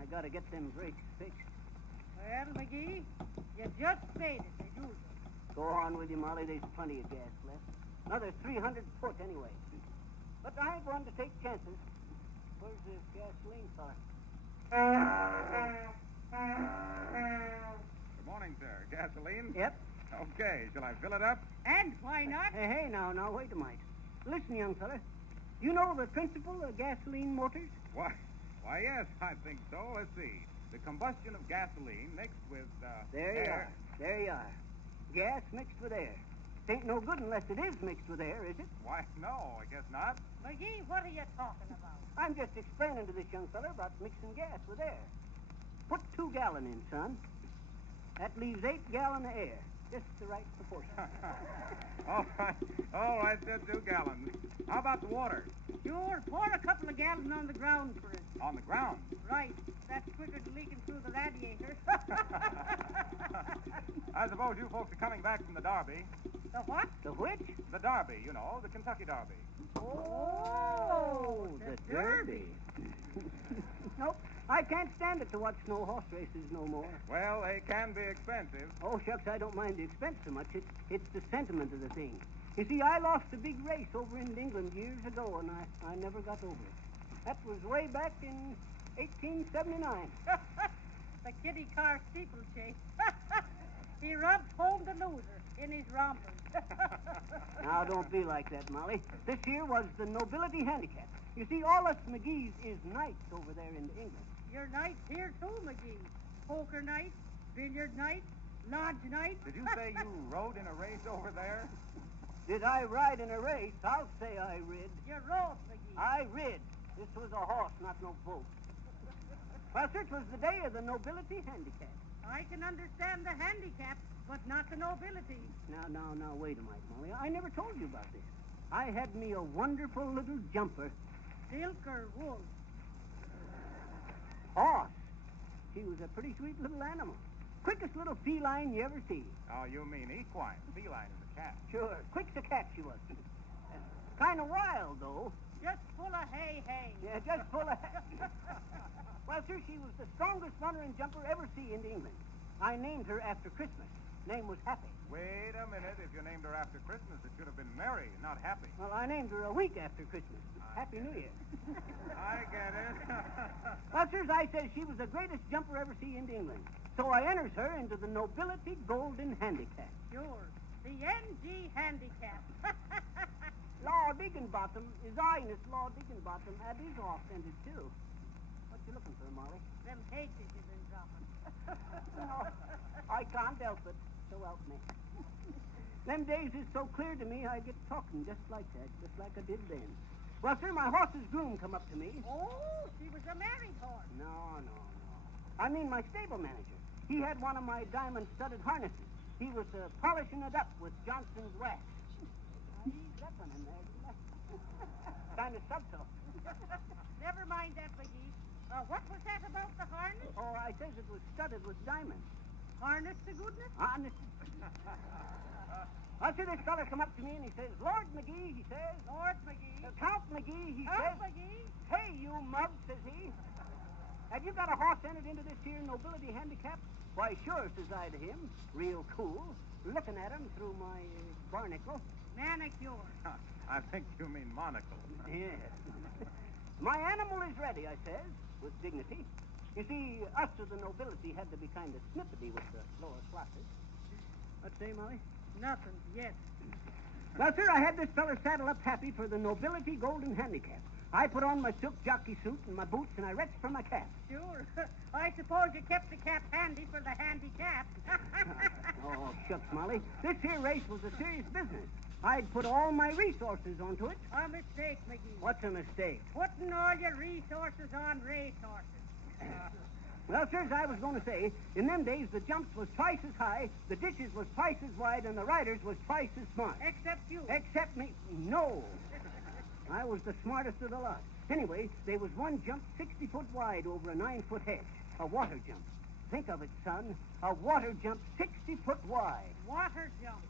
I gotta get them brakes fixed. Well, McGee, you just made it, as usual. Go on with you, Molly. There's plenty of gas left. Another 300 foot anyway. But I ain't going to take chances. Where's the gasoline car? Good morning, sir. Gasoline? Yep. Okay, shall I fill it up? And why not? Hey, now, wait a minute. Listen, young fella. You know the principle of gasoline motors? Why, yes, I think so. Let's see. The combustion of gasoline mixed with, There you are. Gas mixed with air. It ain't no good unless it is mixed with air, is it? Why, no, I guess not. McGee, what are you talking about? I'm just explaining to this young fella about mixing gas with air. Put 2 gallon in, son. That leaves 8 gallon of air. Just the right proportion. All right, sir, 2 gallons. How about the water? Sure, pour a couple of gallons on the ground for us. On the ground? Right. That's quicker than leaking through the radiator. I suppose you folks are coming back from the Derby. The what? The which? The Derby, you know, the Kentucky Derby. Oh, the Derby. Nope. I can't stand it to watch no horse races no more. Well, they can be expensive. Oh, shucks, I don't mind the expense so much. It's the sentiment of the thing. You see, I lost a big race over in England years ago, and I never got over it. That was way back in 1879. The kiddie car steeplechase. He rubs home the loser in his rompers. Now, don't be like that, Molly. This here was the nobility handicap. You see, all us McGee's is knights over there in England. Your knights here, too, McGee. Poker night, billiard night, lodge night. Did you say you rode in a race over there? Did I ride in a race? I'll say I rid. You rode, McGee. I rid. This was a horse, not no boat. Well, sir, it was the day of the nobility handicap. I can understand the handicap, but not the nobility. Now, wait a minute, Molly. I never told you about this. I had me a wonderful little jumper. Silk or wool? Horse. She was a pretty sweet little animal. Quickest little feline you ever see. Oh, you mean equine. Feline is a cat. Sure. Quick's a cat she was. Kind of wild, though. Just full of hay. Yeah, just full of... Well, sir, she was the strongest runner and jumper ever see in England. I named her after Christmas. Name was Happy. Wait a minute. If you named her after Christmas, it should have been Mary, not Happy. Well, I named her a week after Christmas. Happy New Year. I get it. Well, sirs, I says she was the greatest jumper ever see in England. So I enters her into the Nobility Golden Handicap. Sure. The NG Handicap. Lord Higginbottom, His Highness Lord Higginbottom, had his offended, too. What you looking for, Molly? Them cakes that you've been dropping. No, I can't help it. So help me. Them days is so clear to me, I get talking just like that, just like I did then. Well, sir, my horse's groom come up to me. Oh, she was a married horse. No. I mean my stable manager. He had one of my diamond-studded harnesses. He was polishing it up with Johnson's wax. Now, he's that one in there, didn't I? Kind of subtle. Never mind that, McGee. What was that about the harness? Oh, I says it was studded with diamonds. Harness to goodness? Honest. Well, sir, this fella come up to me and he says, Lord McGee, he says. Lord McGee. Count McGee, he Count says. McGee. Hey, you mug, says he. Have you got a horse entered into this here nobility handicap? Why, sure, says I to him. Real cool. Looking at him through my barnacle. Manicure. I think you mean monocle. Yes. My animal is ready, I says, with dignity. You see, us of the nobility had to be kind of snippety with the lower classes. What's say, Molly? Nothing yet. Well, sir, I had this feller saddle up Happy for the Nobility Golden Handicap. I put on my silk jockey suit and my boots, and I reached for my cap. Sure. I suppose you kept the cap handy for the handicap. Oh, shucks, Molly. This here race was a serious business. I'd put all my resources onto it. A mistake, McGee. What's a mistake? Putting all your resources on race horses. Well, sirs, I was going to say, in them days, the jumps was twice as high, the ditches was twice as wide, and the riders was twice as smart. Except you. Except me. No. I was the smartest of the lot. Anyway, there was one jump 60 foot wide over a 9-foot hedge, a water jump. Think of it, son. A water jump 60 foot wide. Water jump.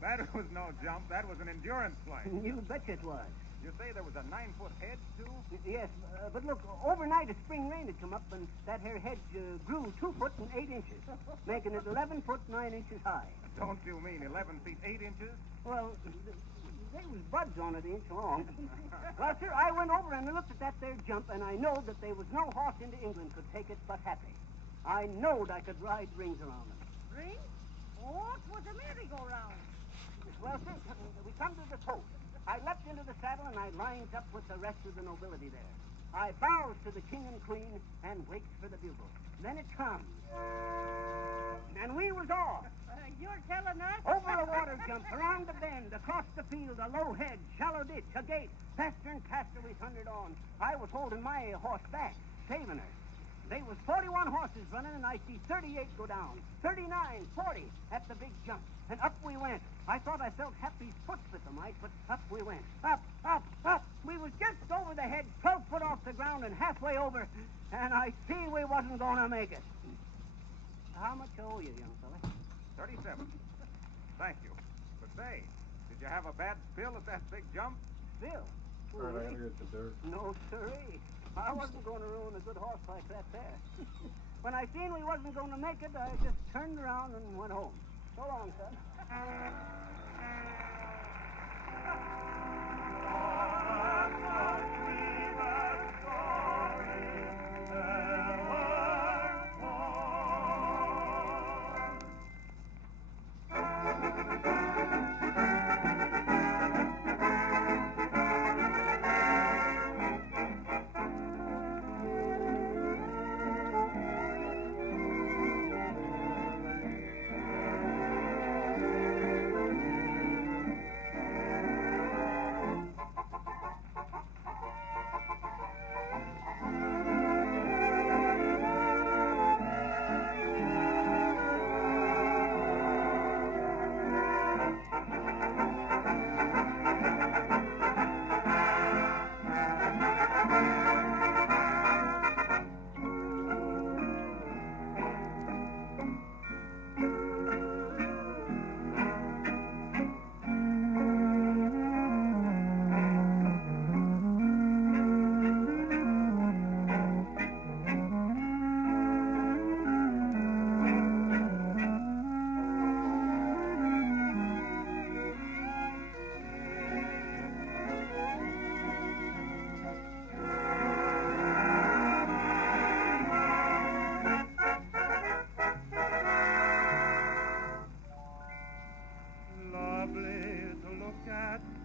That was no jump. That was an endurance slide. You betcha it was. You say there was a 9-foot hedge, too? Yes, but look, overnight a spring rain had come up, and that here hedge grew 2 foot and 8 inches, making it 11 foot 9 inches high. Don't you mean 11 feet 8 inches? Well, there was buds on it, an inch long. Well, sir, I went over and I looked at that there jump, and I knowed that there was no horse into England could take it but Happy. I knowed I could ride rings around him. Ring? What was a merry-go-round? Well, sir, we come to the coast. I leapt into the saddle and I lines up with the rest of the nobility there. I bows to the king and queen and waits for the bugle. Then it comes. And we was off. You're telling us? Over a water jump, around the bend, across the field, a low hedge, shallow ditch, a gate. Faster and faster we thundered on. I was holding my horse back, saving her. There was 41 horses running, and I see 38 go down. 39, 40 at the big jump. And up we went. I thought I felt Happy's foot slip a mite, but up we went. Up, up, up. We was just over the hedge, 12 foot off the ground and halfway over, and I see we wasn't going to make it. How much I owe you, young fella? 37. Thank you. But say, did you have a bad spill at that big jump? Spill? All right, I gotta get the dirt. No, sirree. I wasn't going to ruin a good horse like that there. When I seen we wasn't going to make it, I just turned around and went home. So long, son.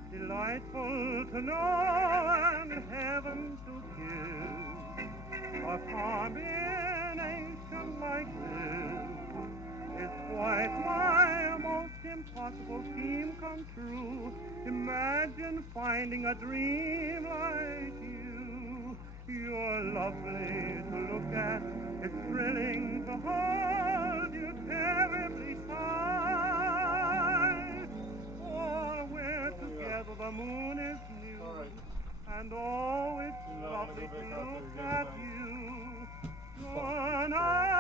Delightful to know and heaven to kiss. A combination like this is quite my most impossible scheme come true. Imagine finding a dream like you. You're lovely to look at. It's thrilling to hold you, terribly shy. Oh, we're together, the moon is new. All right. And oh, it's I'm lovely gonna to go back out look there at again you. Fuck. Tonight.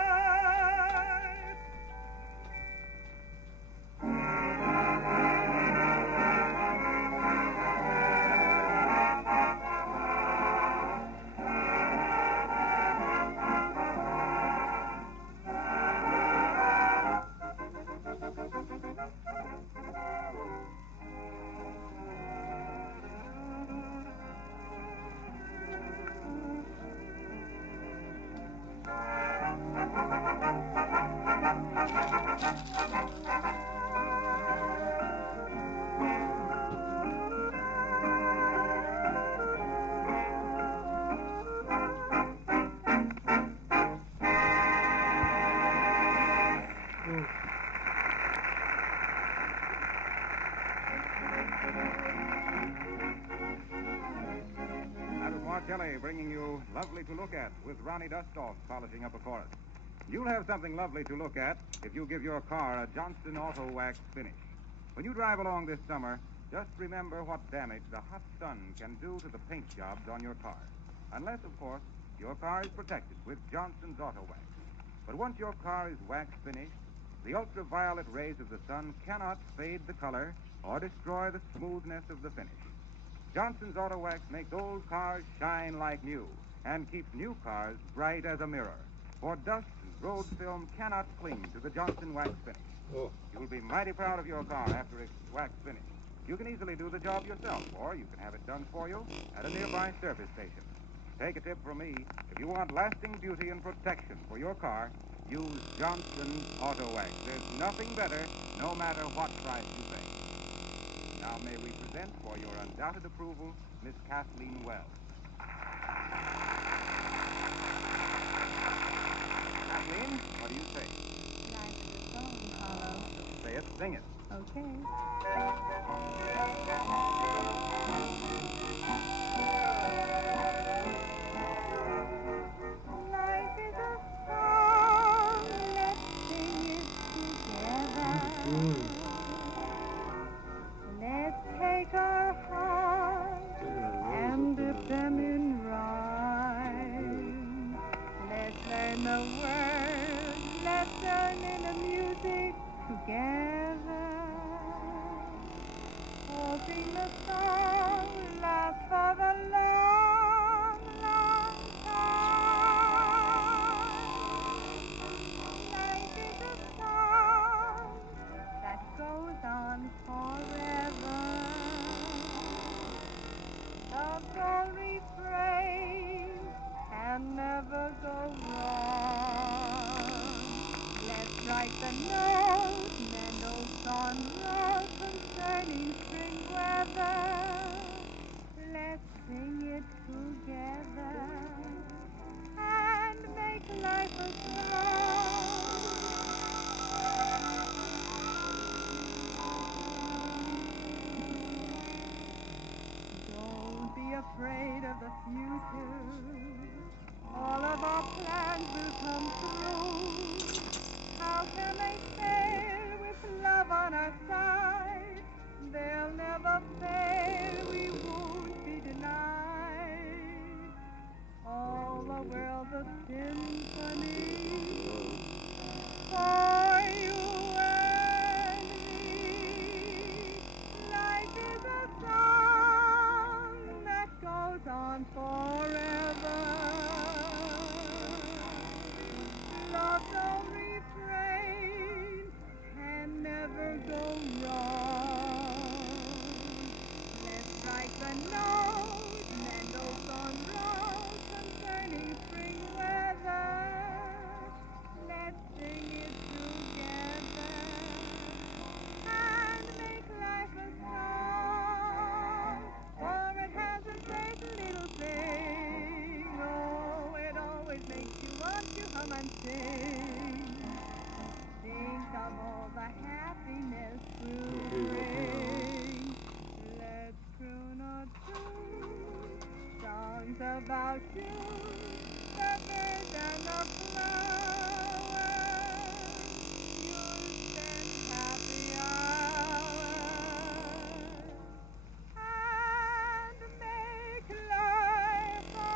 That was Mark Kelly bringing you Lovely to Look At with Ronnie Dustoff polishing up a chorus. You'll have something lovely to look at if you give your car a Johnston Auto Wax finish. When you drive along this summer, just remember what damage the hot sun can do to the paint jobs on your car. Unless, of course, your car is protected with Johnson's Auto Wax. But once your car is wax finished, the ultraviolet rays of the sun cannot fade the color or destroy the smoothness of the finish. Johnson's Auto Wax makes old cars shine like new and keeps new cars bright as a mirror. For dust and road film cannot cling to the Johnson Wax finish. Oh. You'll be mighty proud of your car after it's wax finished. You can easily do the job yourself, or you can have it done for you at a nearby service station. Take a tip from me. If you want lasting beauty and protection for your car, use Johnson's Auto Wax. There's nothing better, no matter what price you pay. Now may we present, for your undoubted approval, Miss Kathleen Wells. Kathleen, what do you say? Life is a song, Carlo. Don't say it, sing it. Okay. Life is a song, let's sing it together. Let's take our hearts and dip them in rhyme. Let's learn the words, let's learn in the music together. Hoping the song lasts for the long, long time. Life is a song that goes on forever. The full refrain can never go wrong. Let's write the notes, mend old songs concerning spring weather. Let's sing it together and make life a song. Don't be afraid of the future. All of our plans will come true. How can they fail with love on our side? They'll never fail, we won't be denied. All the world's a symphony for you and me. Life is a song that goes on forever. Love's own refrain can never go wrong. Let's write the notes, mend old song rows concerning spring weather. Let's sing it together and make life a song. For it has a great little thing. Oh, it always makes you want to hum and sing. Think of all the happiness we'll bring. Let's croon or two songs about you, the birds and the flowers. You'll spend happy hours and make life a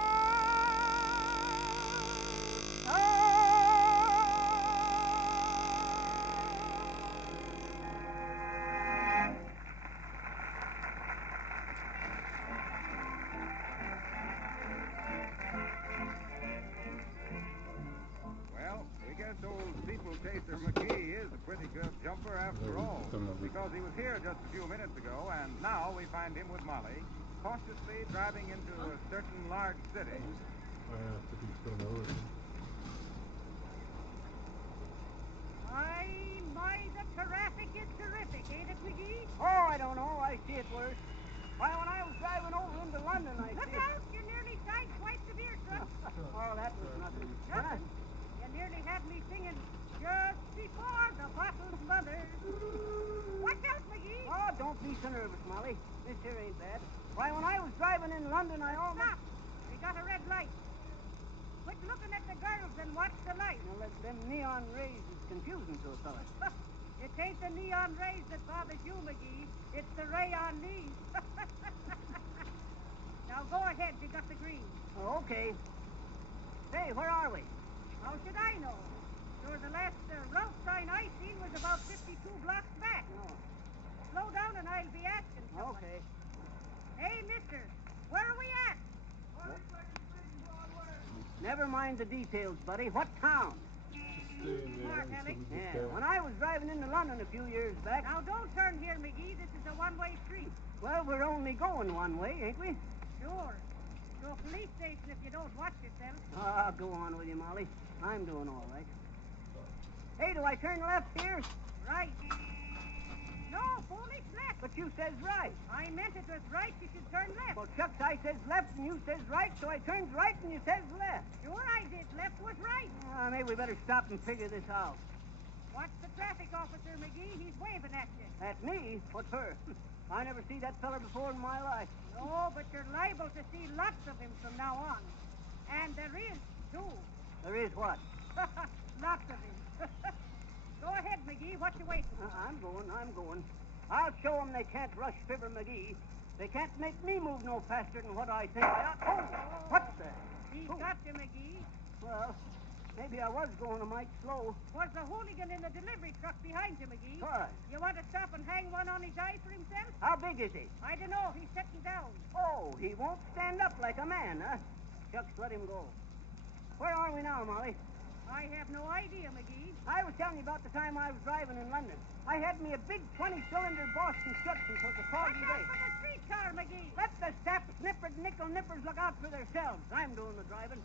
Well, we guess old steeplechaser McGee is a pretty good jumper after all, because he was here just a few minutes ago, and now we find him with Molly, cautiously driving into a certain large city. My, the traffic is terrific, ain't it, McGee? Oh, I don't know. I see it worse. Why, when I was driving over into London, I Look see out, you nearly sideswiped the beer truck. Oh, that was nothing. Nothing. You nearly had me singing just before the bottle's mother. Watch out, McGee. Oh, don't be so nervous, Molly. This here ain't bad. Why, when I was driving in London, I almost... Stop. We got a red light. Quit looking at the girls and watch the light. Now, them neon rays is confusing to a fella. It ain't the neon rays that bothers you, McGee. It's the ray on me. Now go ahead. You got the green. Oh, okay. Say, where are we? How should I know? Sure, the last route sign I seen was about 52 blocks back. Oh, Slow down and I'll be asking someone. okay. Hey, mister, where are we at? Never mind the details, buddy. What town? Smart, Alex. Yeah, when I was driving into London a few years back... Now, don't turn here, McGee. This is a one-way street. Well, we're only going one way, ain't we? Sure. To a police station if you don't watch yourself. Ah, go on with you, Molly. I'm doing all right. Hey, do I turn left here? Right. No, foolish left. But you says right. I meant it was right. You should turn left. Well, Chuck, I says left and you says right, so I turns right and you says left. Sure I did. Left was right. Maybe we better stop and figure this out. Watch the traffic officer, McGee. He's waving at you. At me? What for? I never see that feller before in my life. No, but you're liable to see lots of him from now on. And there is, too. There is what? Lots of him. Go ahead, McGee. What you waiting for? I'm going. I'll show 'em they can't rush Fibber McGee. They can't make me move no faster than what I think I ought. Oh, what's that? He's got you, McGee. Well, maybe I was going a mite slow. Was the hooligan in the delivery truck behind you, McGee? Why? You want to stop and hang one on his eye for himself? How big is he? I don't know. He's sitting down. Oh, he won't stand up like a man, huh? Shucks, let him go. Where are we now, Molly? I have no idea, McGee. I was telling you about the time I was driving in London. I had me a big 20-cylinder Boston Schutzen, so it's a foggy Watch out day. for the streetcar, McGee. Let the sap-snippered nickel nippers look out for themselves. I'm doing the driving.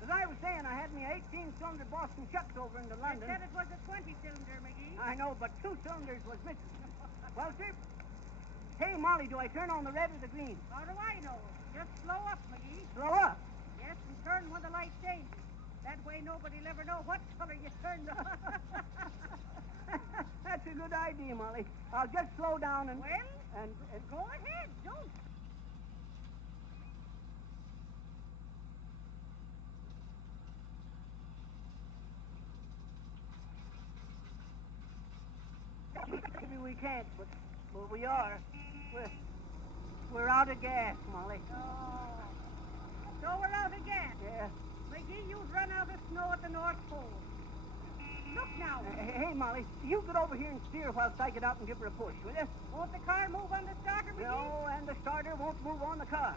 As I was saying, I had me a 18-cylinder Boston Schutzen over into London. I said it was a 20-cylinder, McGee. I know, but 2 cylinders was missing. Well, sir. Hey, Molly, do I turn on the red or the green? How do I know? Just slow up, McGee. Slow up. Yes, and turn when the light changes. That way nobody'll ever know what color you turned on. That's a good idea, Molly. I'll just slow down and... Well, and go ahead. Don't. Maybe we can't, but we are. We're out of gas, Molly. Oh. So we're out of gas. Yeah. McGee, you'd run out of snow at the North Pole. Look now. Hey, Molly, you get over here and steer whilst I get out and give her a push, will you? Won't the car move on the starter, McGee? No, and the starter won't move on the car.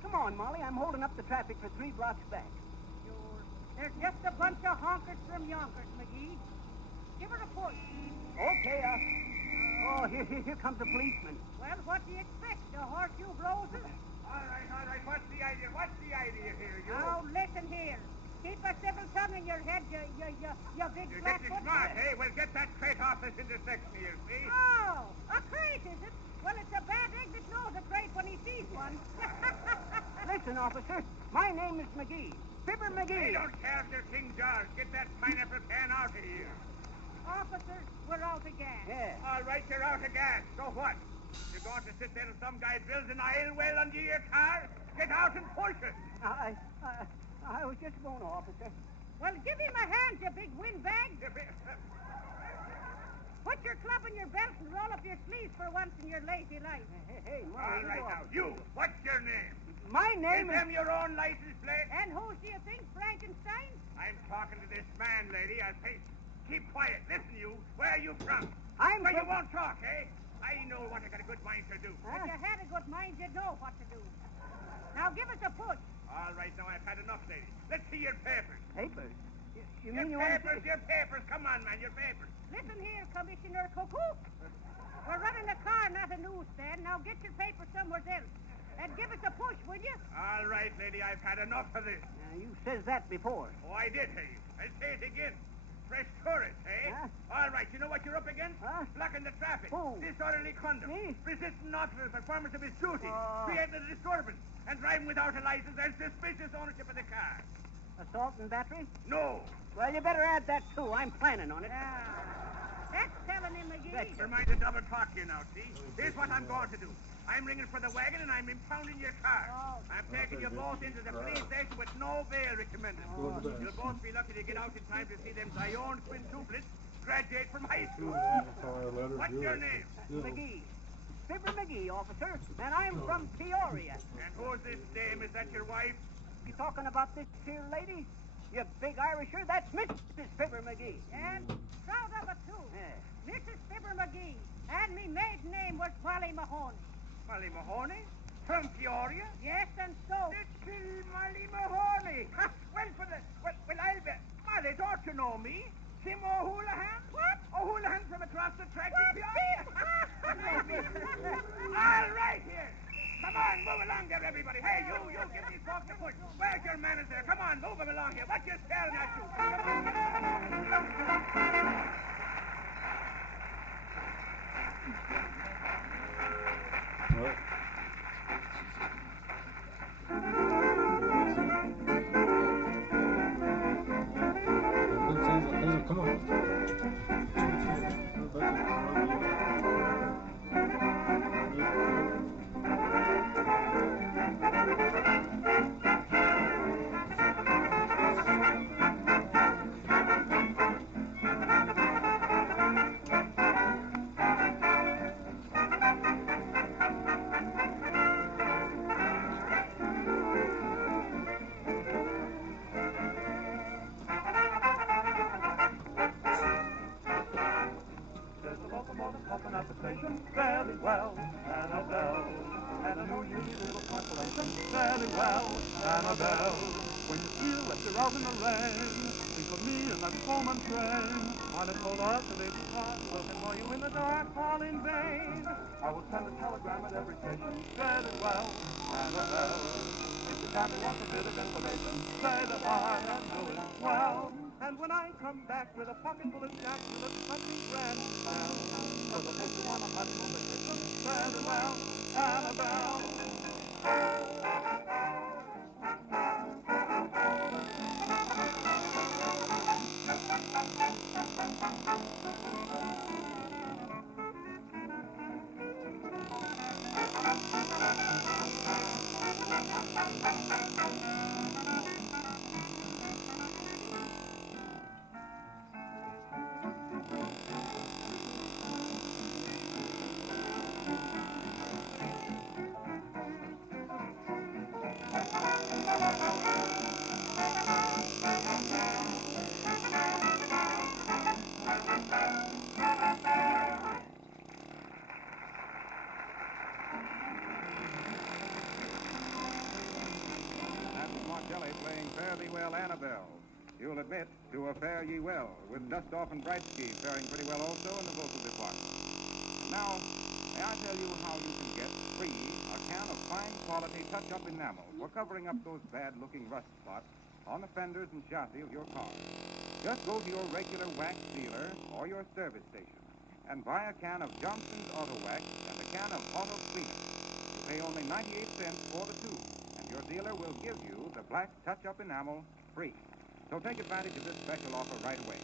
Come on, Molly. I'm holding up the traffic for 3 blocks back. Sure. There's just a bunch of honkers from Yonkers, McGee. Give her a push. Okay, Oh, here comes a policeman. Well, what do you expect? A horseshoe blows it? All right. What's the idea here, you? Now, listen here. Keep a civil tongue in your head, you big You're flat getting foot. smart, hey? Well, get that crate off this intersection here, see? Oh, a crate, is it? Well, it's a bad egg that knows a crate when he sees one. Listen, officer. My name is McGee. Fibber McGee. They don't care if they're King George. Get that pineapple can out of here. Officer, we're out of gas. Yeah. All right, you're out of gas. So what? You're going to sit there till some guy builds an oil well under your car? Get out and push it. I was just going, officer. Well, give him a hand, you big windbag. Put your club in your belt and roll up your sleeves for once in your lazy life. Hey, Molly. All right, now, you. What's your name? My name Is them your own license plate? And who do you think, Frankenstein? I'm talking to this man, lady. I'll pay. Keep quiet. Listen, you. Where are you from? I'm Well, from... you won't talk, eh? I know what I got a good mind to do. If you had a good mind, you'd know what to do. Now, give us a push. All right, now, I've had enough, lady. Let's see your papers. Papers? You Your mean you want papers, your papers. Come on, man, your papers. Listen here, Commissioner Cuckoo. We're running a car, not a newsstand. Now get your papers somewhere else. And give us a push, will you? All right, lady, I've had enough of this. You says that before. Oh, I did hear you. I'll say it again. Fresh tourists, eh? Huh? All right, you know what you're up against? Huh? Blocking the traffic. Who? Disorderly conduct. Me? Resisting officer in performance of his duty. Oh. Creating a disturbance. And driving without a license and suspicious ownership of the car. Assault and battery? No. Well, you better add that, too. I'm planning on it. That's telling him, McGee. Never mind the double talk here now, see? Here's what I'm going to do. I'm ringing for the wagon and I'm impounding your car. Oh. I'm taking you both into the police station with no bail recommended. You'll both be lucky to get out in time to see them Zion quintuplets graduate from high school. What's your name? McGee. Fibber McGee, officer. And I'm from Peoria. And who's this dame? Is that your wife? You talking about this here lady? You big Irisher? That's Mrs. Fibber McGee. And proud of it, too. Yeah. Mrs. Fibber McGee. And me maiden name was Molly Mahoney. Molly Mahoney? From Peoria? Yes, and so. Little Molly Mahoney. Well, I'll bet. Molly, don't you know me? Tim O'Houlihan? What? O'Houlihan from across the track in Peoria. All right, here. Come on, move along there, everybody. Hey, you give these folks a push. Where's your manners there? Come on, move them along here. What you staring at, you? Come on, get What? Come on. There's a locomotive pumping at the station fairly well, Annabelle. And I know you need a little consolation fairly well, Annabelle. When you feel that you're out in the rain, think of me in that foreman train. On a cold alternating car, looking for you in the dark, all in vain. I will send a telegram at every station fairly well, Annabelle. If you kindly want a bit of information, say that I am doing well. And when I come back with a pocket full of jacks, you look something grand well. But the place you want a honeymoon vacation, fairly well, Annabelle. Playing Fare Thee Well, Annabelle. You'll admit, to a Fare Ye Well, with Dustoff and Brightsky faring pretty well also in the vocal department. And now, may I tell you how you can get free a can of fine quality touch-up enamel for covering up those bad-looking rust spots on the fenders and chassis of your car. Just go to your regular wax dealer or your service station and buy a can of Johnson's Auto Wax and a can of Auto Cleaner. You pay only 98 cents for the two. Your dealer will give you the black touch-up enamel free. So take advantage of this special offer right away.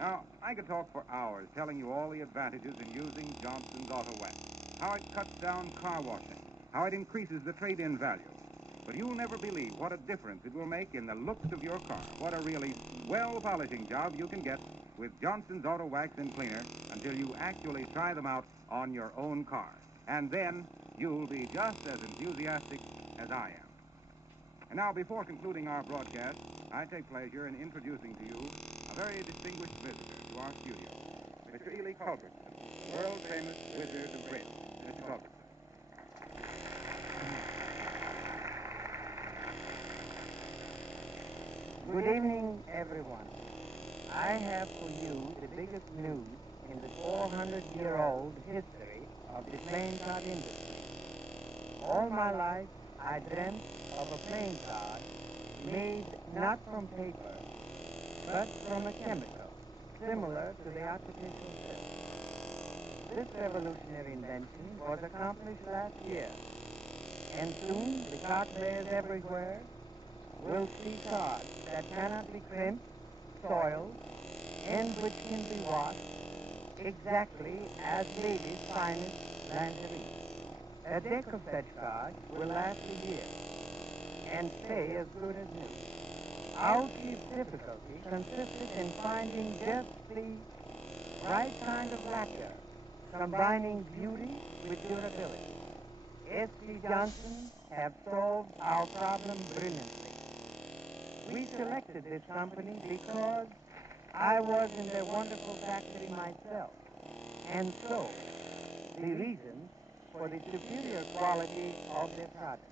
Now, I could talk for hours telling you all the advantages in using Johnson's Auto Wax, how it cuts down car washing, how it increases the trade-in value. But you'll never believe what a difference it will make in the looks of your car, what a really well-polishing job you can get with Johnson's Auto Wax and Cleaner until you actually try them out on your own car. And then you'll be just as enthusiastic as I am. And now, before concluding our broadcast, I take pleasure in introducing to you a very distinguished visitor to our studio, Mr. Ely Culbertson, world-famous wizard of bridge. Mr. Culbertson. Good evening, everyone. I have for you the biggest news in the 400-year-old history of the playing card industry. All my life, I dreamt of a playing card made not from paper, but from a chemical, similar to the artificial silk. This revolutionary invention was accomplished last year, and soon the card players everywhere will see cards that cannot be crimped, soiled, and which can be washed exactly as ladies' finest lingerie. A deck of such cards will last a year and stay as good as new. Our chief difficulty consisted in finding just the right kind of lacquer, combining beauty with durability. S.C. Johnson have solved our problem brilliantly. We selected this company because I was in their wonderful factory myself. And so, the reason for the superior quality of their products.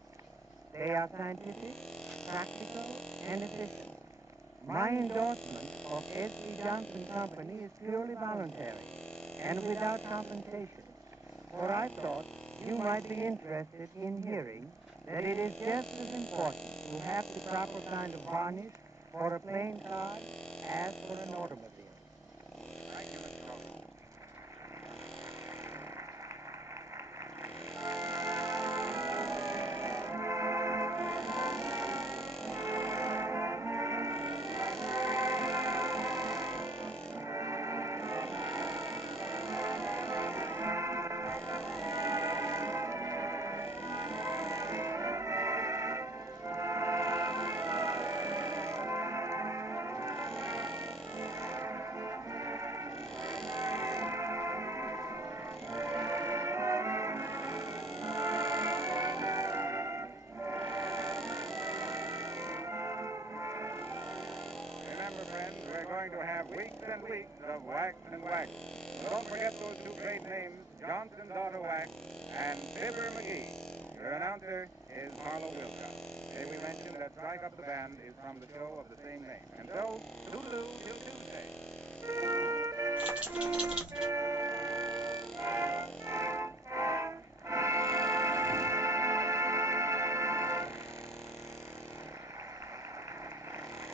They are scientific, practical, and efficient. My endorsement of S.E. Johnson Company is purely voluntary and without compensation, for I thought you might be interested in hearing that it is just as important to have the proper kind of varnish for a plain card as for an automobile. Thank you, Mr. Rosen. Remember, friends, we're going to have weeks and weeks of wax and wax. So don't forget those two great names, Johnson's Auto Wax and Fibber McGee. Your announcer is Harlow Wilcox. May we mention that Strike Up the Band is from the show of the same name. And so, toodaloo till Tuesday.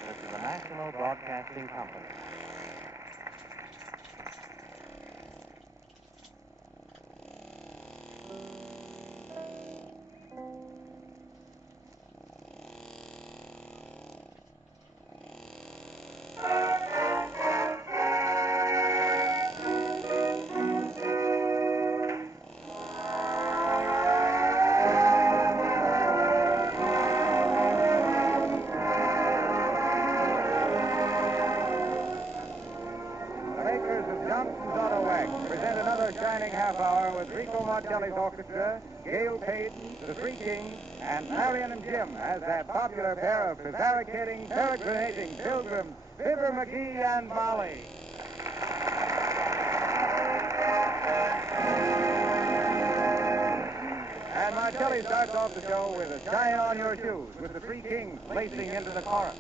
This is the National Broadcasting Company. Johnson's Auto Wax present another shining half hour with Rico Marcelli's orchestra, Gail Page, the Three Kings, and Marion and Jim as that popular pair of prevaricating, peregrinating pilgrims, Fibber McGee and Molly. And Marcelli starts off the show with a Shine on Your Shoes, with the Three Kings lacing into the chorus.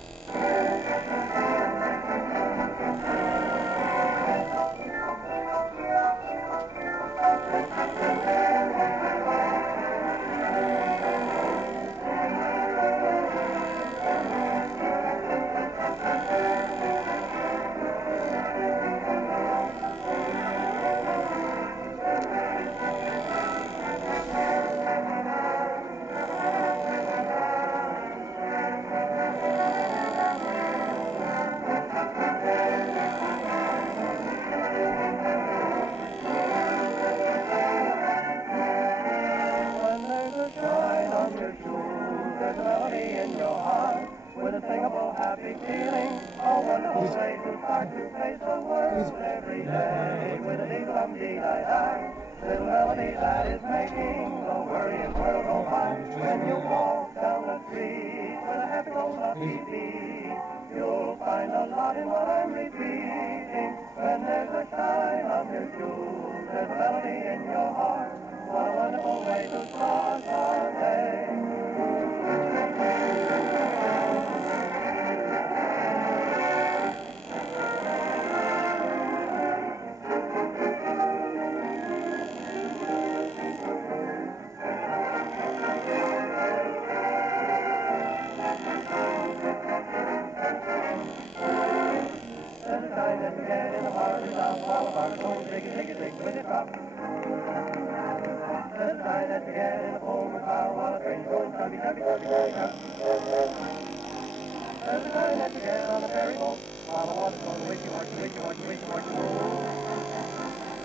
Happy feeling, a wonderful way to start to face the world every day with a dee-dum-dee-die-die, little melody that is making the worrying world go by. When you walk down the street with a happy old upbeat beat, you'll find a lot in what I'm repeating. When there's a shine on your shoes, there's a melody in your heart. What a wonderful way to start our day.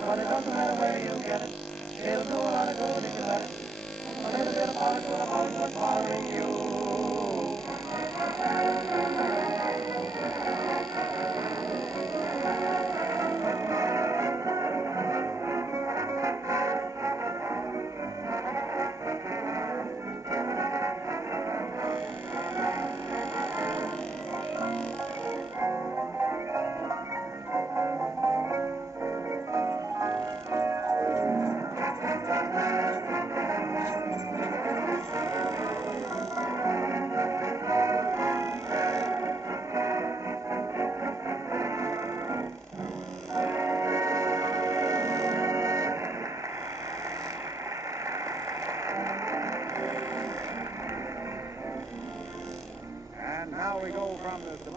But it doesn't matter where you get it, it'll do a lot of good if you let it. A little bit of heart will about what's bothering you.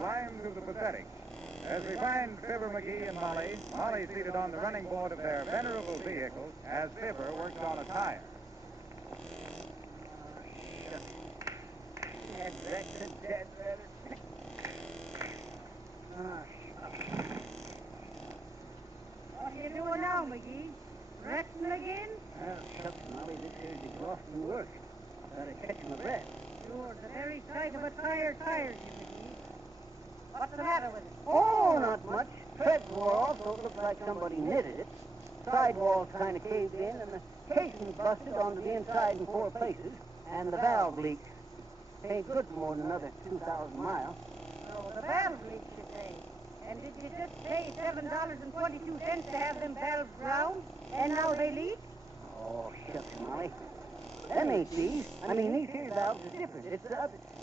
climb to the pathetic. As we find Fibber McGee and Molly seated on the running board of their venerable vehicle as Fibber works on a tire. What are you doing now, McGee? Resting again? Well, shucks, Molly, this here's exhausting work. Gotta catch my breath. Sure, the very sight of a tire tires you, McGee. What's the matter with it? Oh, not much. Tread wore off, so it looks like somebody knitted it. Sidewalls kind of caved in, and the casing's busted onto the inside in 4 places, and the valve leaks. Ain't good for more than another 2,000 miles. Oh, the valve leaks, you say. And did you just pay $7.22 to have them valves ground, and now they leak? Oh, shucks, Molly. Them ain't these. I mean, these here valves is different.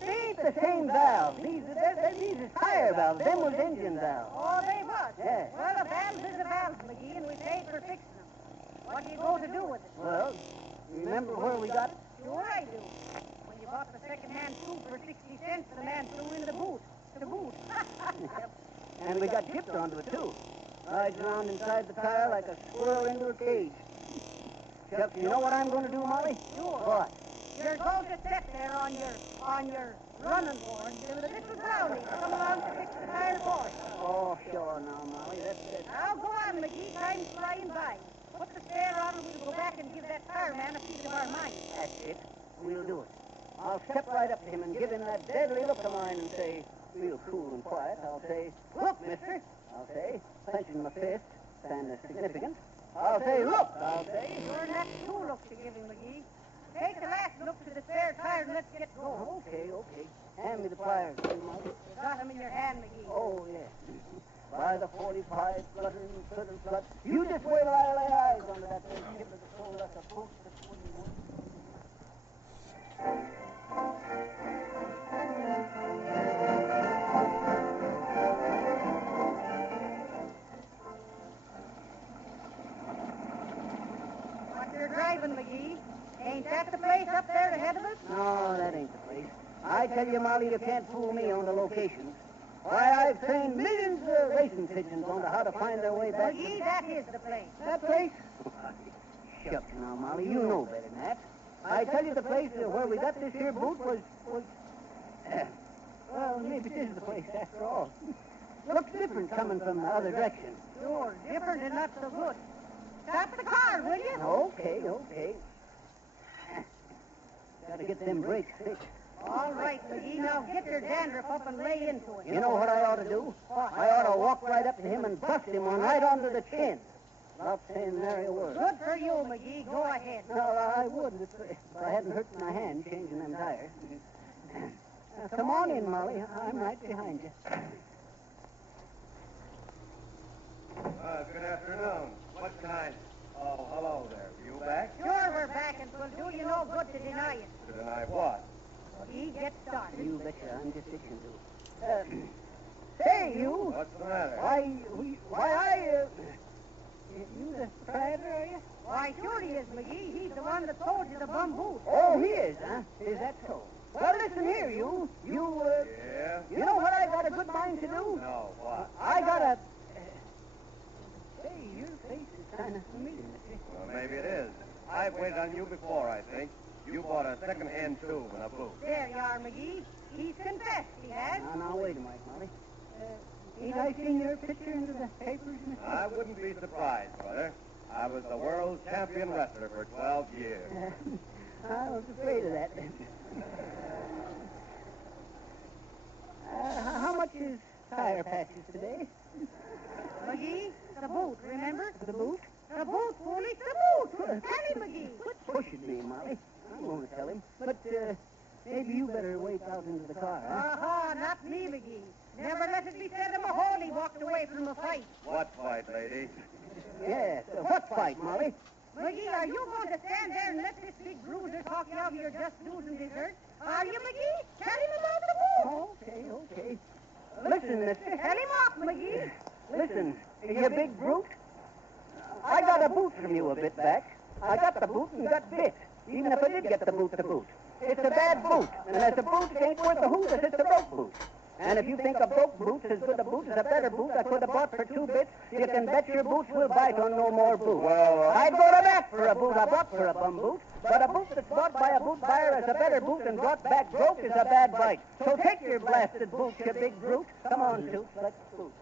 They ain't the same valves. These is tire valves. Them was engine valves. Oh, they was? Yeah. Well, a valve is a valve, McGee, and we paid for fixing them. What do you go to do with it? Well, remember where we got it? Sure I do. When you bought the second-hand tube for 60 cents, the man threw in the boot. The boot. And we got dipped onto it, too. Rides around inside the tire like a squirrel into a cage. Chuck, you know what I'm going to do, Molly? Sure. What? You're going to sit there on your running board till the little brownie come along to fix the tire for you. Oh, sure now, Molly. That's Now, go on, McGee. Time's flying by. Put the spare on and we'll go back and give that tire man a piece of our mind. That's it. We'll do it. I'll step right up to him and give him that deadly look of mine and say, real cool and quiet, I'll say, look, mister. I'll say, clenching my fist, stand as significant. I'll say, look, I'll say. You're not 2 looks to give him, McGee. Take the last look to the spare tire and let's get going. Okay. Hand me the pliers, too, Molly. You got 'em in your hand, McGee. Oh, yeah. By the 45, fluttering, flut. You just wait till I lay eyes on that thing. Give it a pull like a post that's what you want. What you're driving, McGee? Ain't that the place up there ahead of us? No, that ain't the place. I tell you, Molly, you can't fool me on the locations. Why, I've trained millions of racing pigeons on to how to find their way back. McGee, that is the place. That place? Shucks now, Molly, you know better than that. I tell you, the place where we got this here boot was well, maybe it is the place after all. Looks different coming from the other direction. Sure, different and not so good. Stop the car, will you? Okay. Gotta get them brakes fixed. All right, McGee, now get your dandruff up and lay into it. You know what I ought to do? I ought to walk right up to him and bust him one right under the chin. Without saying nary a word. Good for you, McGee. Go ahead. No, I would if I hadn't hurt my hand changing them tires. Come on in, Molly. I'm right behind you. Good afternoon. What can I... Oh, hello there. You back? Sure, we're back, and we'll do you no good to deny it. To deny what? McGee, get started. You betcha. I'm just itching to. Say, you. What's the matter? You the proprietor, are you? Why, sure he is, McGee. He's the one that sold you the bum boot. Oh, he is, huh? Is that so? Well, listen here, you. Yeah? You know what I got a good mind to do? No, what? I got a... Say, your face is kind of familiar. Well, maybe it is. I've waited on you before, I think. You bought a second-hand tube and a boot. There you are, McGee. He's confessed, he has. Now, wait a minute, Molly. Ain't I seen your picture into the papers, mister? I wouldn't be surprised, brother. I was the world champion wrestler for 12 years. I was afraid of that. How much is tire patches today? McGee, the boot, remember? The boot? The boot, foolish, the boot. Tell him, McGee. Quit pushing me, Molly. I'm going to tell him. But maybe you better wait out into the car, huh? Not me, McGee. Never let it be said of Mahoney walked away from a fight. What fight, lady? Yes. What fight, Molly? McGee, are you going to stand there and let this big bruiser talk you out of your just dues and desserts? Are you, McGee? Tell him about the boot. Okay. Listen, mister. Tell him off, McGee. Listen, you big brute. I got a boot from you a bit back. I got the boot and got bit. Even if I did get the boot. It's a bad boot. And as a boot, it ain't worth a hoot as it's a broke boot. And if you think a broke boot's as good a boot as a better boot I could have bought for 2 bits, you can bet your boots will bite on no more boots. Well, I'd go to bat for a boot I bought for a bum boot, but a boot that's bought by a boot buyer as a better boot and brought back broke is a bad bite. So take your blasted boots, you big brute. Come on, Toots, let's boot.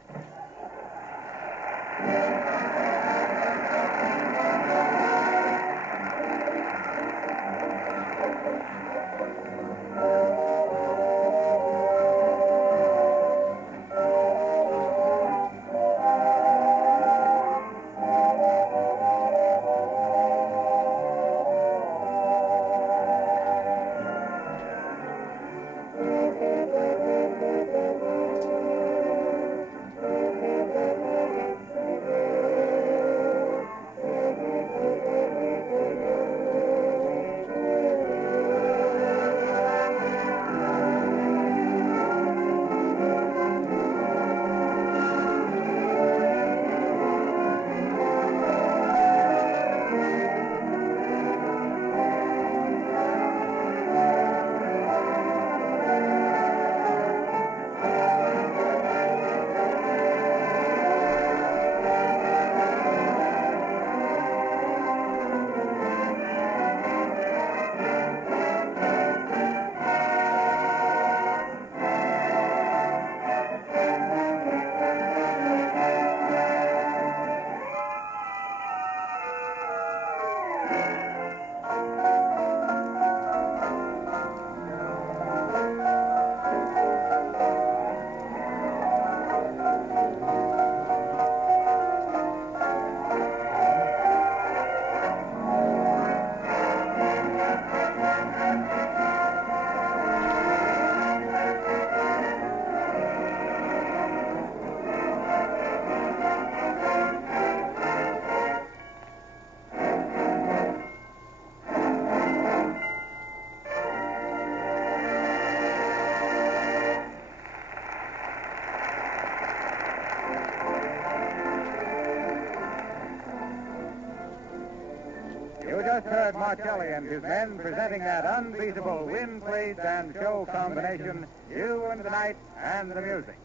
You just heard Marcelli and his men presenting that unbeatable wind plates and show combination, You and the Night and the Music.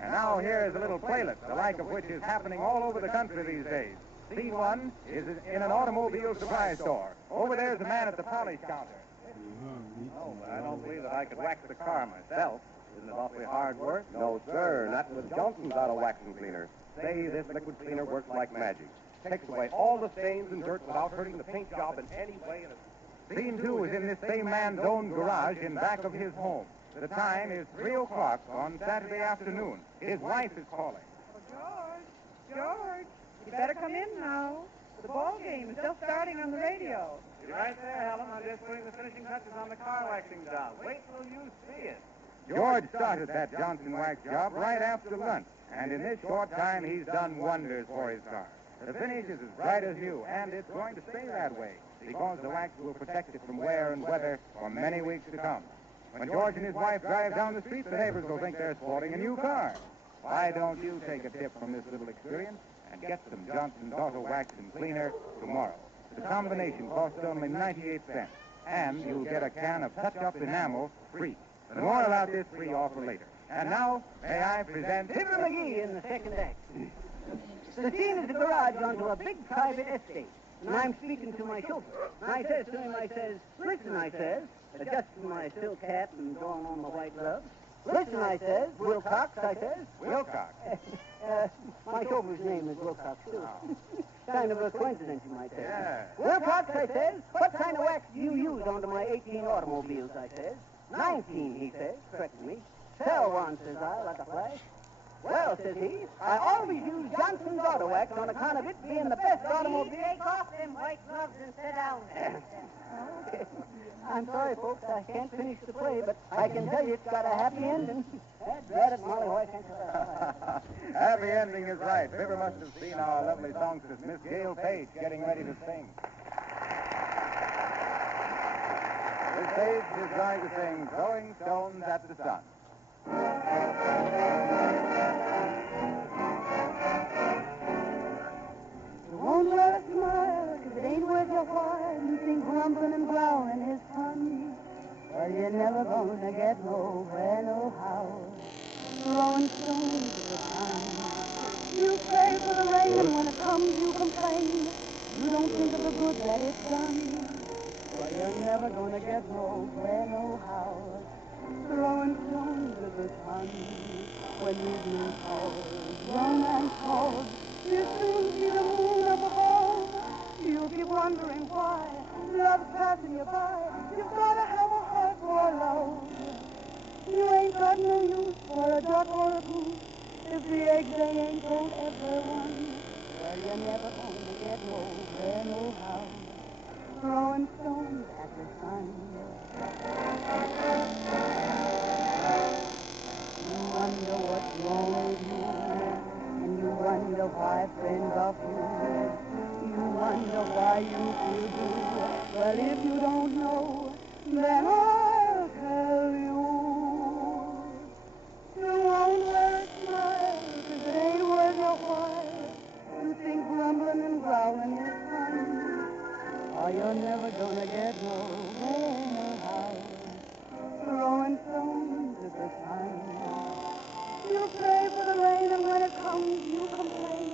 And now here is a little playlet, the like of which is happening all over the country these days. Scene one is in an automobile supply store. Over there's a man at the polish counter. Oh, but I don't believe that I could wax the car myself. Isn't it awfully hard work? No, sir, not with Johnson's auto waxing cleaner. Say, this liquid cleaner works like magic. Takes away all the stains and dirt without hurting the paint job in any way. Scene two is in this same man's own garage in back of his home. The time is 3 o'clock on Saturday afternoon. His wife is calling. Oh, George, you better come in now. The ball game is still starting on the radio. You're right there, Helen. I'm just putting the finishing touches on the car waxing job. Wait till you see it. George started that Johnson wax job right after lunch, and in this short time, he's done wonders for his car. The finish is as bright as new, and it's going to stay that way, because the wax will protect it from wear and weather for many weeks to come. When George and his wife drive down the street, the neighbors will think they're sporting a new car. Why don't you take a tip from this little experience and get some Johnson's Auto Wax and Cleaner tomorrow? The combination costs only 98 cents, and you'll get a can of touch-up enamel free. But more about this free offer later. And now, may I present Fibber McGee in the second act. The scene is the garage onto a big private estate, and I'm speaking to my chauffeur. And I says to him, I says, listen, I says, adjusting my silk hat and drawing on my white gloves. Listen, I says, Wilcox, I says. Wilcox. My chauffeur's name is Wilcox, too. Kind of a coincidence, you might say. Yeah. Wilcox, I says, what kind of wax do you use onto my 18 automobiles, I says. 19, he says, correcting me. Sell one, says I, like a flash. Well, says he, I always use Johnson's Auto Wax on account of it being the best automobile. Take off them white gloves and sit down. Okay. I'm sorry, folks, I can't finish the play, but I can tell you it's got a happy ending. Drat it, Molly, why can't you that? Happy ending is right. Fibber must have seen our lovely songstress, Miss Gail Page, getting ready to sing. Miss Page is going to sing Throwing Stones at the Sun. You won't let a smile, 'cause it ain't worth your while. You think grumbling and growling is fun. Well, you're never gonna get nowhere, no how. comes, you complain. You don't think of the good that it's done. Well, you're never gonna get nowhere, no how. Throwing stones at the sun. When evening calls, romance calls, you soon see the moon up above. You keep wondering why love's passing you by. You've gotta have a heart for love. You ain't got no use for a duck or a goose if the eggs they ain't told everyone. Well, you're never gonna get nowhere, no how. Throwing stones at the sun. You wonder what's wrong with you, and you wonder why friends are few. You wonder why you feel blue. Well, if you don't know, then I'll tell you. You won't wear a smile, 'cause it ain't worth your while. You think grumbling and growling is fun. Oh, you're never gonna get nowhere, no how. Throwing stones at the sun. You pray for the rain, and when it comes, you complain.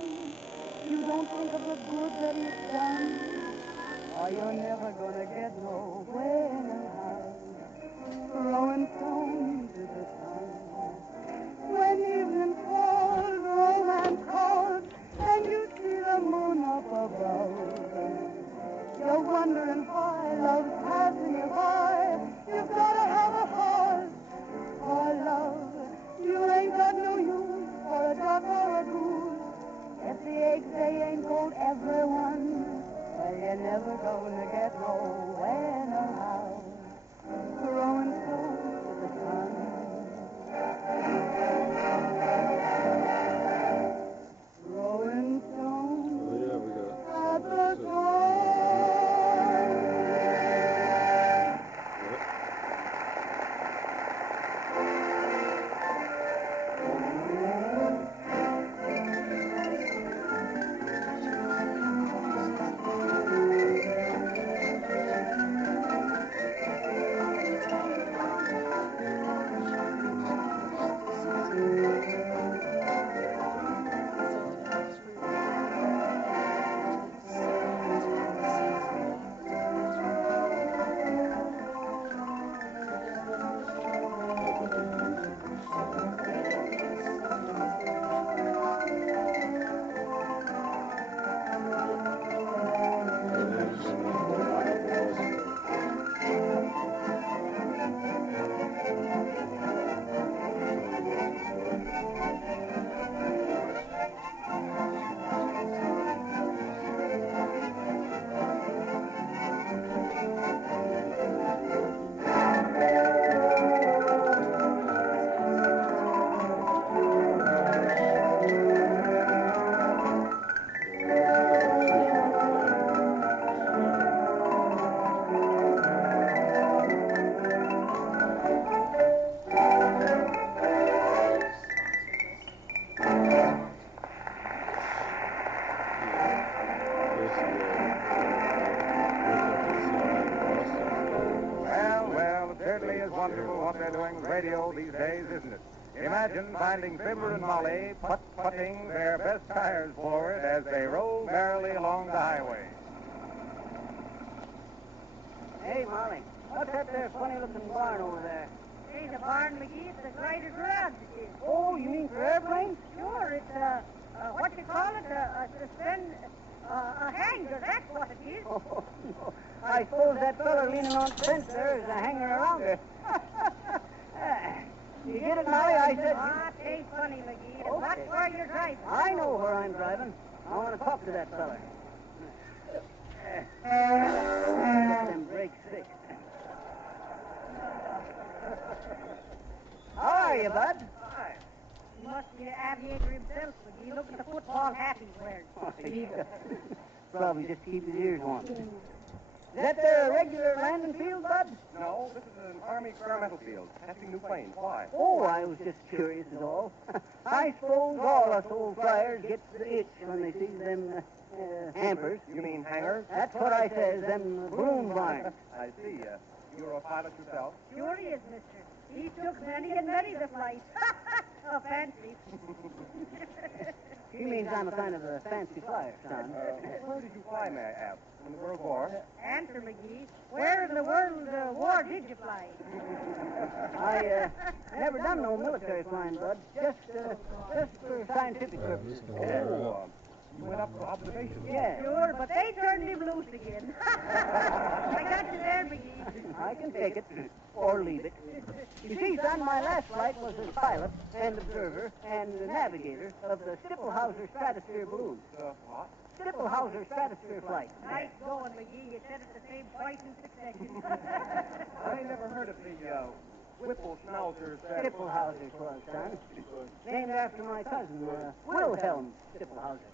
You don't think of the good that it's done. Oh, you're never gonna get nowhere, no how. Throwing stones at the sun. When evening falls, romance calls, and you see the moon up above. You're wondering why love's passing you by. You've gotta have a heart for love. You ain't got no use for a duck or a goose if the eggs they ain't gold everyone. Well, you're never gonna get nowhere, no how. Throwing stones to the sun. Throwing stones at the sun. Radio these days, isn't it? Imagine finding Fiddler and Molly putt-putting their best tires forward as they roll merrily along the highway. Hey, Molly, what's that there funny-looking barn over there? Hey, the barn, McGee, it's the glider garage, it is. Oh, you mean for airplanes? Sure, it's what you call it, a hanger, that's what it is. Oh, no. I suppose that feller leaning on the fence there is a hanger around it. You get it, Molly? I said... Ah, it ain't funny, McGee. Okay. Watch where you're driving. I know where I'm driving. I want to talk to that feller. Get them brakes fixed. How are you, Bud? Hi. He must be the aviator himself, McGee. Look at the football hat he's wearing. Oh, yeah. Probably just keep his ears warm. Is that there a regular landing field, Bud? No, this is an Army experimental field, testing new planes. Why? Oh, I was just curious is all. I suppose all us old flyers gets the itch when they see them hampers. You mean hangars? That's what I says, them balloon barns. I see. You're a pilot yourself? Sure he is, mister. He took many and many to flight. Oh, fancy. He means I'm a kind of a fancy flyer, son. Where did you fly, may I ask? In the World War? Answer, McGee. Where in the World War did you fly? I never done no military flying, Bud. Just for scientific purposes. You went up for observation? Yeah. Sure, but they turned him loose again. I got you there, McGee. I can take it or leave it. You see, son, my last flight was as pilot and observer and navigator of the Stipplehauser stratosphere balloon. What? Stipplehauser stratosphere flight. Nice going, McGee. You said it the same twice in succession. I never heard of the Whipple Schnauzer. Stipplehauser was, son. Named after my cousin, Wilhelm Stipplehauser.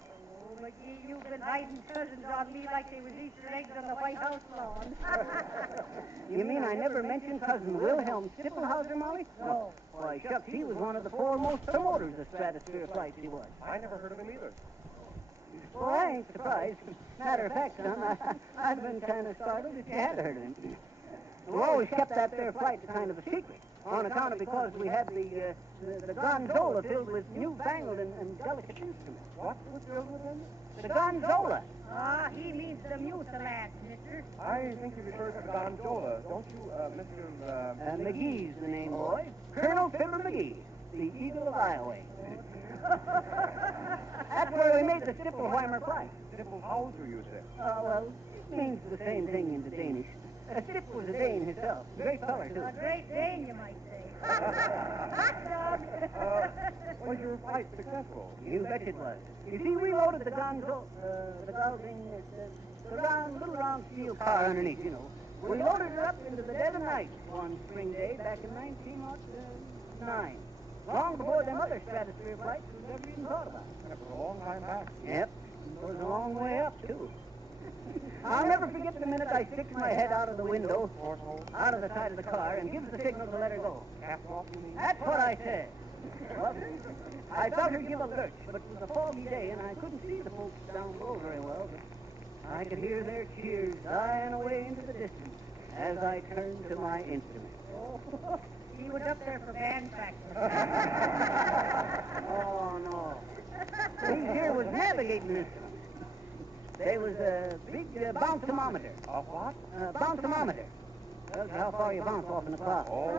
Oh, McGee, you've been hiding cousins on me like they was Easter eggs on the White House lawn. You mean I never mentioned cousin Wilhelm Stipplehauser, Molly? No. Why, shucks, he was one of the foremost promoters of stratosphere flights, he was. I never heard of him either. Well, I ain't surprised. Matter of fact, son, I'd been kind of startled if you had heard of him. We always kept that there flight kind of a secret, on account of because we had the gondola filled with newfangled and delicate instruments. What was filled with them? The gondola. Ah, he means the mucilage, mister. I think you refer to the gondola, don't you, Mr. McGee's the name, boy. Colonel Fibber McGee, the Eagle of Iowa. That's where we made the Stippleheimer flight. Stipplehauser, you said. Well, it means the same thing in the Danish. Stipp was a Dane himself. Great feller, too. A great Dane, you might say. Hot dog. Was your flight successful? You bet it was. You see, we loaded the little round steel car underneath, you know. We loaded it up into the dead of night one spring day back in 1909. Long before them other stratosphere flights was ever even thought about. That was a long time back. Yep. It was a long way up, too. I'll never forget the minute I sticks my head out of the window, out of the side of the car, and gives the signal to let her go. That's what I said. Well, I felt her give a lurch, but it was a foggy day, and I couldn't see the folks down below very well, but I could hear their cheers dying away into the distance as I turned to my instrument. Oh, he was up there for band practice. Oh, no. These here was navigating instruments. There was a big bounce-o-mometer. A what? Bounce-o-mometer. Tells you how far you bounce off in the cloud. Oh.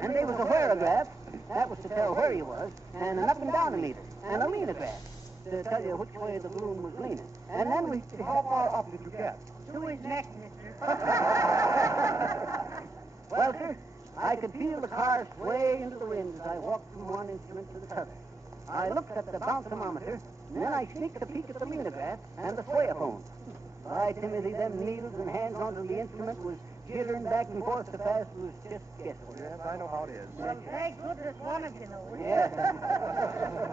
And there was a wherograph. That was to tell where you was. And an up-and-down-meter. And a leanograph to tell you which way the balloon was leaning. And then we... How far up did you get? To his neck, mister. Well, sir, I could feel the car sway into the wind as I walked from one instrument to the other. I looked at the bounce-o-mometer, and then I sneaked a peek at the leanograph and the swayophone. By Timothy, them needles and hands onto the instrument was jittering back and forth so fast it was just guesswork. Yes, I know how it is. Well, thank goodness one of you knows. Yes.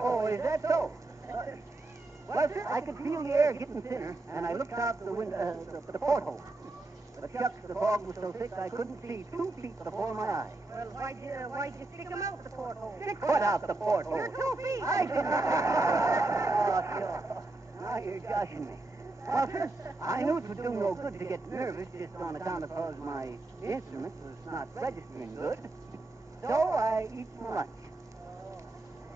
Oh, is that so? Well, sir, I could feel the air getting thinner, and I looked out the window, the porthole. But shucks, the fog was so thick I couldn't see 2 feet before my eyes. Well, why'd you stick him out the porthole? Stick what out the porthole? You're 2 feet. I can... Oh, sure. Now you're joshing me. Well, sir, I knew it would do no good to get nervous just on account of cause my instrument was not registering good. So I eat my lunch.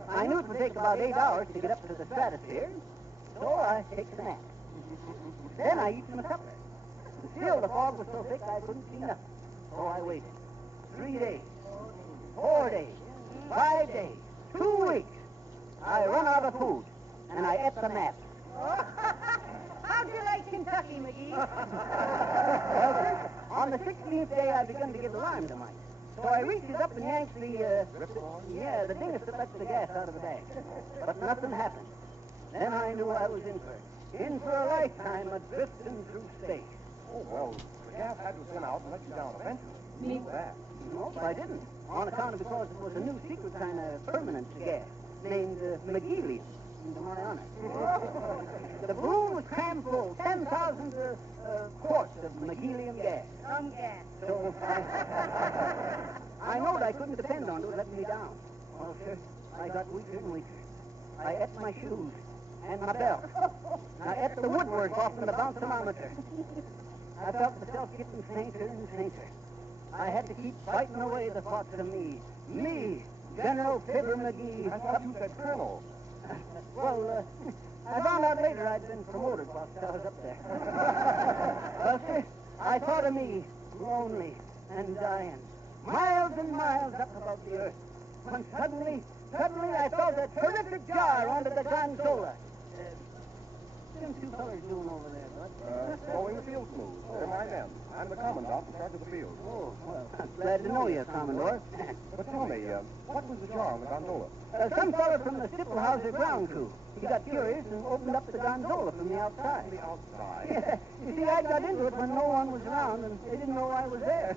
I knew it would take about 8 hours to get up to the stratosphere, so I take a nap. Then I eat my supper. Still, the fog was so thick I couldn't see nothing. So I waited. 3 days, 4 days, 5 days, 2 weeks. I run out of food, and I ate the map. How'd you like Kentucky, McGee? Well, sir, on the 16th day, I begun to get alarmed to mine. So I reaches up and yanks the dingus that lets the gas out of the bag. But nothing happened. Then I knew I was in for a lifetime of drifting through space. Oh, well, the gas had to thin out and let you down eventually. You knew that. No, I didn't. On account of because it was a new secret kind of permanent gas named McGeelium, to my honor. The balloon was crammed full, 10,000 quarts of McGeelium gas. Some gas. So I knowed I couldn't depend on it to let me down. Well, sir, I got weaker and weaker. I ate my shoes and my belt. I ate the woodwork off in the bounce-o-mometer. I felt myself getting fainter and fainter. I had to keep fighting away the thoughts of me. Me, General Fibber McGee. I thought you said Colonel. and dying, miles and miles up above the earth. When suddenly I felt a terrific jar under the gondola. Them two fellas doing over there, Bud? Mowing the field smooth. They're my men. I'm the commandant in charge of the field. Oh, well, I'm glad to know you, Commodore. But tell me, what was the jar on the gondola? Some fellow from the Stipplehauser ground crew. He got curious and opened up the gondola from the outside. The outside? Yeah. You see, I got into it when no one was around, and they didn't know I was there.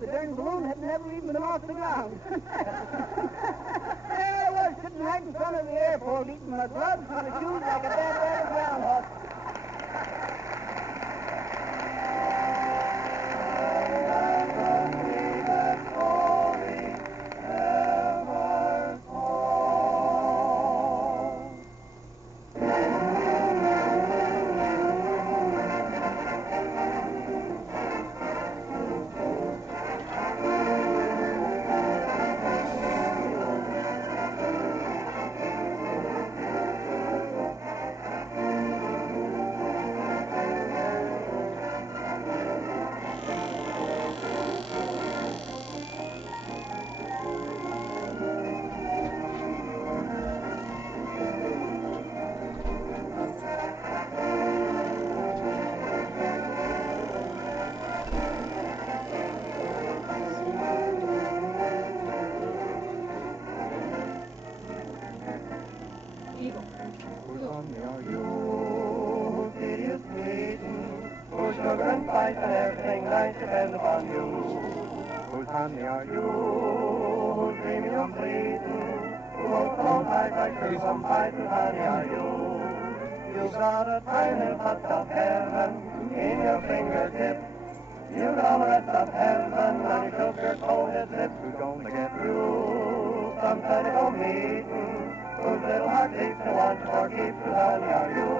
The darn balloon had never even been off the ground. There I was, sitting right in front of the airport, eating my gloves and my shoes like a dead rat groundhog. Spice and everything nice depends upon you. Whose honey are you? Who's dreaming of pleasing? Who won't hold tight like some spice and honey are you? You've got a tiny touch of heaven in your fingertips. You know the rest of heaven on your sugar-coated lips. Who's gonna get you some tentacle meeting? Whose little heart beats to want or keeps whose honey are you?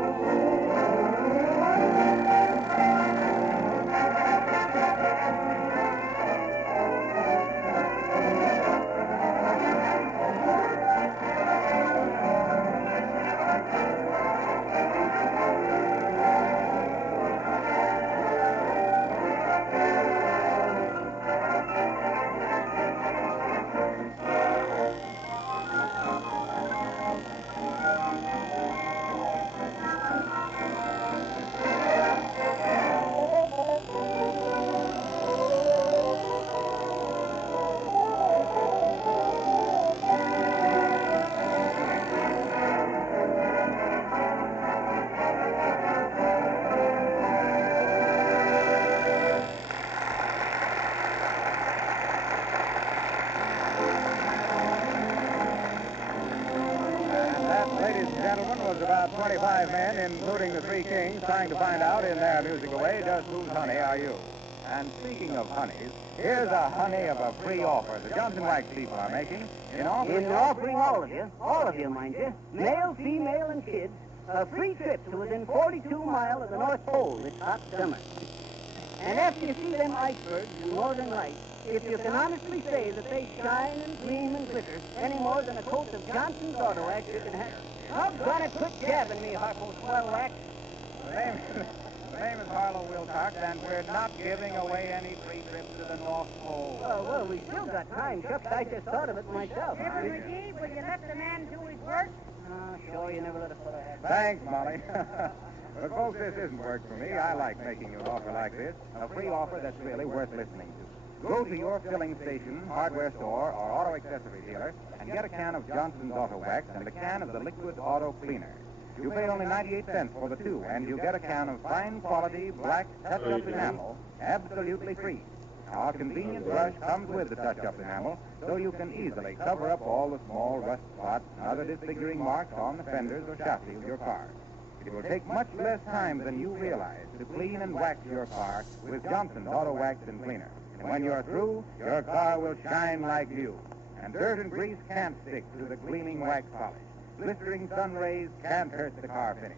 Was about 25 men, including the three kings, trying to find out in their musical way just whose honey are you. And speaking of honeys, here's a honey of a free offer the Johnson Wax people are making in offering all of you, mind you, male, female, and kids, a free trip to within 42 miles of the North Pole this hot summer. And after you see them icebergs in northern lights, if you can honestly say that they shine and gleam and glitter any more than a coat of Johnson's Auto Wax you can have. I'm gonna quit jabbing me, Harpo Swell Wax. The name is Harlow Wilcox, and we're not giving away any free trips to the North Pole. Well, we still got time, Chuck. I just thought of it myself. Reverend McGee, will you let the man do his work? Oh, sure, you never let a fellow have. Thanks, Molly. But, folks, this isn't work for me. I like making you an offer like this, a free offer that's really worth listening to. Go to your filling station, hardware store, or auto accessory dealer and get a can of Johnson's Auto Wax and a can of the liquid auto cleaner. You pay only 98 cents for the two, and you get a can of fine quality black touch-up enamel absolutely free. Now, our convenient brush comes with the touch-up enamel, so you can easily cover up all the small rust spots and other disfiguring marks on the fenders or chassis of your car. It will take much less time than you realize to clean and wax your car with Johnson's Auto Wax and Cleaner. And when you're through, your car will shine like new. And dirt and grease can't stick to the gleaming wax polish. Blistering sun rays can't hurt the car finish.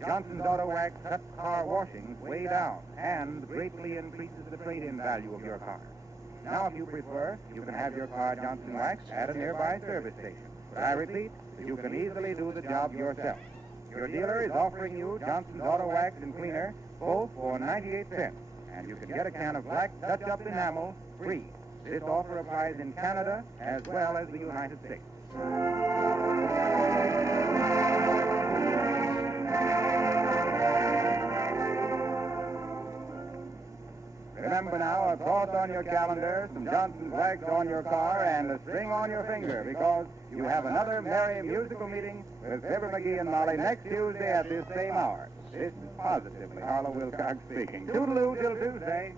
Johnson's Auto Wax cuts car washings way down and greatly increases the trade-in value of your car. Now, if you prefer, you can have your car Johnson waxed at a nearby service station. But I repeat, you can easily do the job yourself. Your dealer is offering you Johnson's Auto Wax and Cleaner, both for 98 cents. and you can get a can of black touch-up enamel free. This offer applies in Canada as well as the United States. Remember now, a cross on your calendar, some Johnson's wax on your car, and a string on your finger, because you have another merry musical meeting with Fibber McGee and Molly next Tuesday at this same hour. This is positively Harlow Wilcox speaking. Toodaloo till Tuesday.